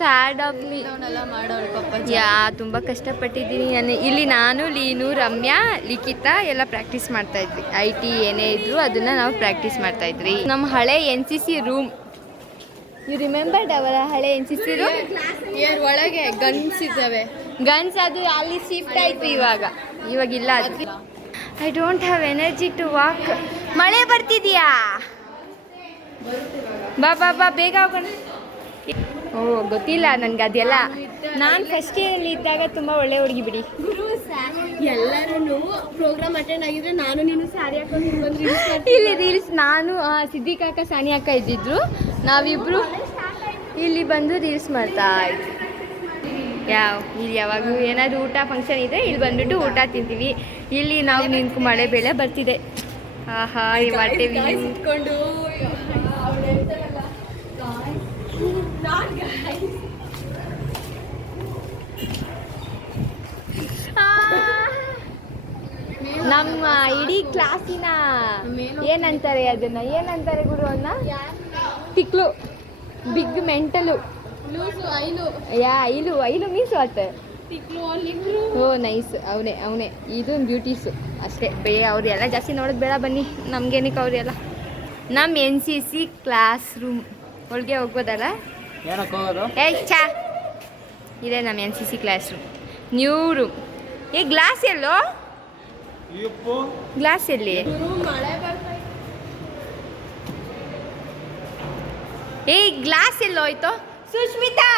sad of me. ತುಂಬ ಕಷ್ಟಪಟ್ಟಿದ್ದೀನಿ ನಾನು. ಇಲ್ಲಿ ನಾನು, ಲೀನು, ರಮ್ಯಾ, ಲಿಖಿತಾ ಎಲ್ಲ ಪ್ರಾಕ್ಟೀಸ್ ಮಾಡ್ತಾಯಿದ್ವಿ. IT ಏನೇ ಇದ್ರು ಅದನ್ನು ನಾವು ಪ್ರಾಕ್ಟೀಸ್ ಮಾಡ್ತಾಯಿದ್ವಿ. ನಮ್ಮ ಹಳೆ NCC ರೂಮ್, ಯು ರಿಮೆಂಬರ್ಡ್ ಅವರ ಹಳೆ NCC ರೂಮ್? ಒಳಗೆ ಗನ್ಸ್ ಇದ್ದಾವೆ. ಗನ್ಸ್ ಅದು ಅಲ್ಲಿ ಶಿಫ್ಟ್ ಆಯಿತು, ಇವಾಗಿಲ್ಲ ಅದು. I don't have energy to walk. ಮಳೆ ಬರ್ತಿದೆಯಾ? ಬಾ ಬೇಗ ಹೋಗೋಣ. ಓ ಗೊತ್ತಿಲ್ಲ ನನಗೆ ಅದೆಲ್ಲ. ನಾನು ಫಸ್ಟ್ ಇಯರಲ್ಲಿ ಇದ್ದಾಗ ತುಂಬ ಒಳ್ಳೆ ಹುಡುಗಿ ಬಿಡಿ. ಎಲ್ಲರೂ ಪ್ರೋಗ್ರಾಮ್ ಅಟೆಂಡ್ ಆಗಿದ್ರೆ ನಾನು ನೀನು ಸ್ಯಾರಿ ಹಾಕೊಂಡು ಇಲ್ಲಿ ರೀಲ್ಸ್, ನಾನು ಸಿದ್ದಿಕ್ ಅಕ್ಕ, ಸಾನಿ ಅಕ್ಕ ಇದ್ದಿದ್ರು. ನಾವಿಬ್ಬರು ಇಲ್ಲಿ ಬಂದು ರೀಲ್ಸ್ ಮಾಡ್ತಾ ಇದ್ವಿ. ಇಲ್ಲಿ ಯಾವಾಗಲೂ ಏನಾದರೂ ಊಟ ಫಂಕ್ಷನ್ ಇದ್ದರೆ ಇಲ್ಲಿ ಬಂದುಬಿಟ್ಟು ಊಟ ತಿಂತೀವಿ. ಇಲ್ಲಿ ನಾವು ನಿಂತ್ಕೊಂಡು ಮಳೆ ಬೆಳೆ ಬರ್ತಿದೆ. ಆಹಾ, ಈ ವಾಟೆ ಇಟ್ಕೊಂಡು ನಮ್ಮ ಇಡೀ ಕ್ಲಾಸಿನ ಏನಂತಾರೆ ಅದನ್ನ ಏನಂತಾರೆ ಗುರು ಅನ್ನ ತಿಕ್ಲು ಬಿಗ್ ಮೆಂಟಲು ಲೂಸು ಐಲು ಐಲು ಮೀನ್ಸ್ ವಾಟ್ ತಿಕ್ಲು ಅಲ್ಲಿಬ್ರು ಓ ನೈಸ್ ಅವನೇ ಇದು ಬ್ಯೂಟೀಸು ಅಷ್ಟೇ ಅವ್ರು ಎಲ್ಲ ಜಾಸ್ತಿ ನೋಡೋದು ಬೇಡ ಬನ್ನಿ ನಮ್ಗೇನಕ್ಕೆ ಅವರೆಲ್ಲ ನಮ್ಮ NCC ಕ್ಲಾಸ್ ರೂಮ್ ಒಳಗೆ ಹೋಗ್ಬೋದಲ್ಲ ಏನಕ್ಕೆ ಹೋಗೋದು ಚಾ ಇದೆ ನಮ್ಮ NCC class room new room glass ಎಲ್ಲೋ ಗ್ಲಾಸ್ ಎಲ್ಲಿ ಮಳೆ ಬರ್ತಾ ಗ್ಲಾಸ್ ಎಲ್ಲೋ ಹೋಯ್ತು ಸುಷ್ಮಿತಾ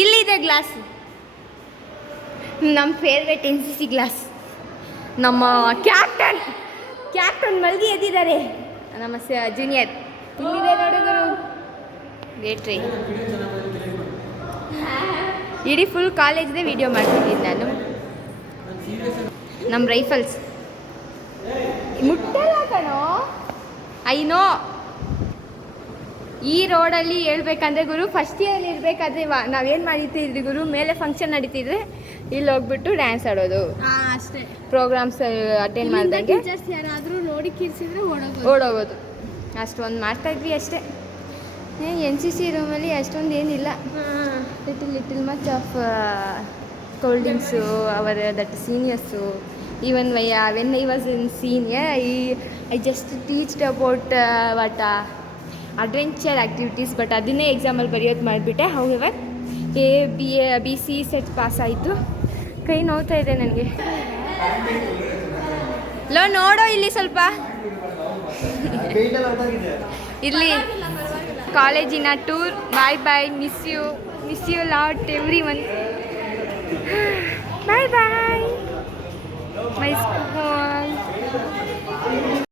ಇಲ್ಲಿದೆ ಗ್ಲಾಸ್ ನಮ್ಮ ಫೇವ್ರೆಟ್ NCC ಗ್ಲಾಸ್ ನಮ್ಮ ಕ್ಯಾಪ್ಟನ್ ಮಲ್ಗಿ ಎದ್ದಿದ್ದಾರೆ ನಮ್ಮ ಜೂನಿಯರ್ ಇಲ್ಲಿದೆ ನೋಡಿದ್ರು ವೇಟ್ರಿ ಇಡೀ ಫುಲ್ ಕಾಲೇಜ್ದೇ ವಿಡಿಯೋ ಮಾಡ್ತಿದ್ದೀನಿ ನಾನು ನಮ್ಮ ರೈಫಲ್ಸ್ ಮುಟ್ಟಲ್ಲ ಕಣೋ ಐನೋ ಈ ರೋಡಲ್ಲಿ ಹೇಳ್ಬೇಕಂದ್ರೆ ಗುರು ಫಸ್ಟ್ ಇಯರ್ ಇರಬೇಕಾದ್ರೆ ನಾವೇನು ಮಾಡಿರ್ತಿದ್ವಿ ಗುರು ಮೇಲೆ ಫಂಕ್ಷನ್ ನಡೀತಿದ್ರೆ ಇಲ್ಲಿ ಹೋಗ್ಬಿಟ್ಟು ಡ್ಯಾನ್ಸ್ ಆಡೋದು ಅಷ್ಟೇ ಪ್ರೋಗ್ರಾಮ್ಸ್ ಅಟೆಂಡ್ ಮಾಡ್ದಂಗೆ ಟೀಚರ್ಸ್ ಯಾರಾದರೂ ನೋಡಿ ಕಿರ್ಸಿದ್ರೆ ಓಡೋಗೋದು ಅಷ್ಟೊಂದು ಮಾಡ್ತಾಯಿದ್ವಿ ಅಷ್ಟೇ NCC ರೂಮಲ್ಲಿ ಅಷ್ಟೊಂದು ಏನಿಲ್ಲ ಲಿಟಲ್ ಮಚ್ ಆಫ್ ಕೋಲ್ಡಿಂಗ್ಸು ಅವರ that seniors even when I was in senior I just ಟೀಚ್ಡ್ about what adventure activities but ಅದನ್ನೇ ಎಕ್ಸಾಮಲ್ಲಿ ಬರೆಯೋದು ಮಾಡಿಬಿಟ್ಟೆ ಹೌಎವರ್ BC ಸೆಟ್ ಪಾಸ್ ಆಯಿತು ಕೈ ನೋವ್ತಾ ಇದೆ ನನಗೆ ನೋಡೋ ಇಲ್ಲಿ ಸ್ವಲ್ಪ ಇಲ್ಲಿ ಕಾಲೇಜಿನ tour bye miss you lot everyone bye my school